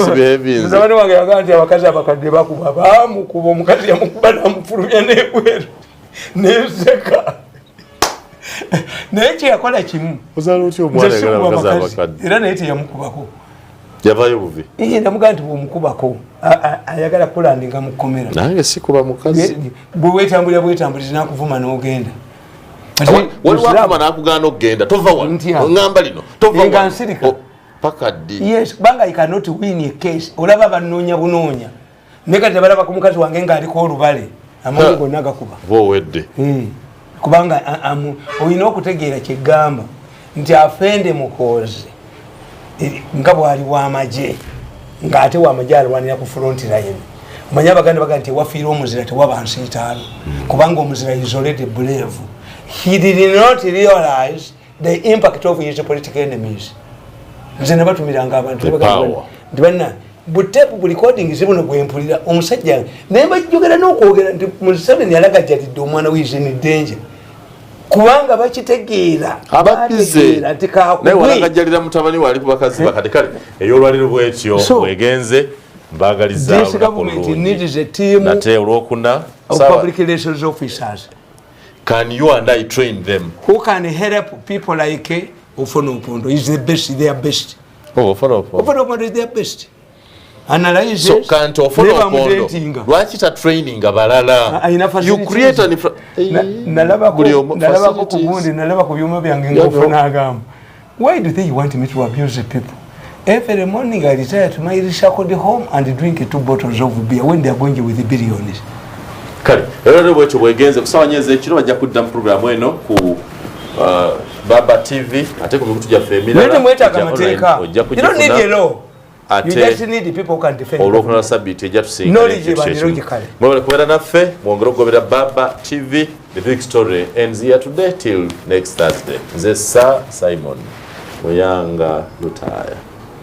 zamani wange yaganti abakazi abakadde bakuba bamukuba omukazi yamukuba namufulumya n'ebweru neseka naye yakola kimu ozalo otyo omwana yagala abakazi abakadde era naye teyamukubako yavayo buvi ndamuga nti bwomukubako ayagala kulandinga mukomera nange sikuba mukazi bwetambulira nakuvuma n'ogenda waliwakuma nakugana okgenda tova ngamba lino tova nsirika pakaddi yes banga I cannot win a case olaba banoonya bunoonya nekati balaba ku mukazi wange ng'aliko olubale amangu gonna gakuba bowedde kubanga olina okutegeera kyegamba nti afende mukozi nga bwali w'amagye ng'ate w'amagye alwanira ku front line omanye abaganda baga nti ewafiira omuzira tewaba nsiitaano kubanga omuzira is already brave. He did not realize the impact of his political enemies. Nze ne batumiranga abantu nti banna butepu bu recording zibuno bwempulira omusajja naye bajjogera n'okwogera nti Museveni yalagajjalidde omwana w'isi ni danger kubanga bakitegeera abakize naye walagajjalira mutabani wali ku bakazi bakati kale ey'olwaliro bwetyo wegenze mbagaliza nate olwokuna public relations officers. Can you and I train them? Who can help people like Ofonopondo? Is the best, they are best. Oh, Ofonopondo is their best. Analyze so can't Ofonopondo lwaki ta training abalala you create an nalaba ko kubundi nalaba ku byuma byange ngofuna agamba. Why do they want me to abuse the people? Every morning I retire to my recycled home and drink 2 bottles of beer when they are going with the billions. Kale ero bwekyo bwegenze kusawanyeza ekiro bajja kudda mu programu eno ku Baba TV ate ku mikutu gyaffe emirala you don't need a law. You just need the people who can defend. Olwokuna sabiti ejja tusinga mwebale kubeera naffe mwongere okugobera Baba TV. The big story ends here today till next Thursday. Nze Sir Simon Muyanga Lutaya.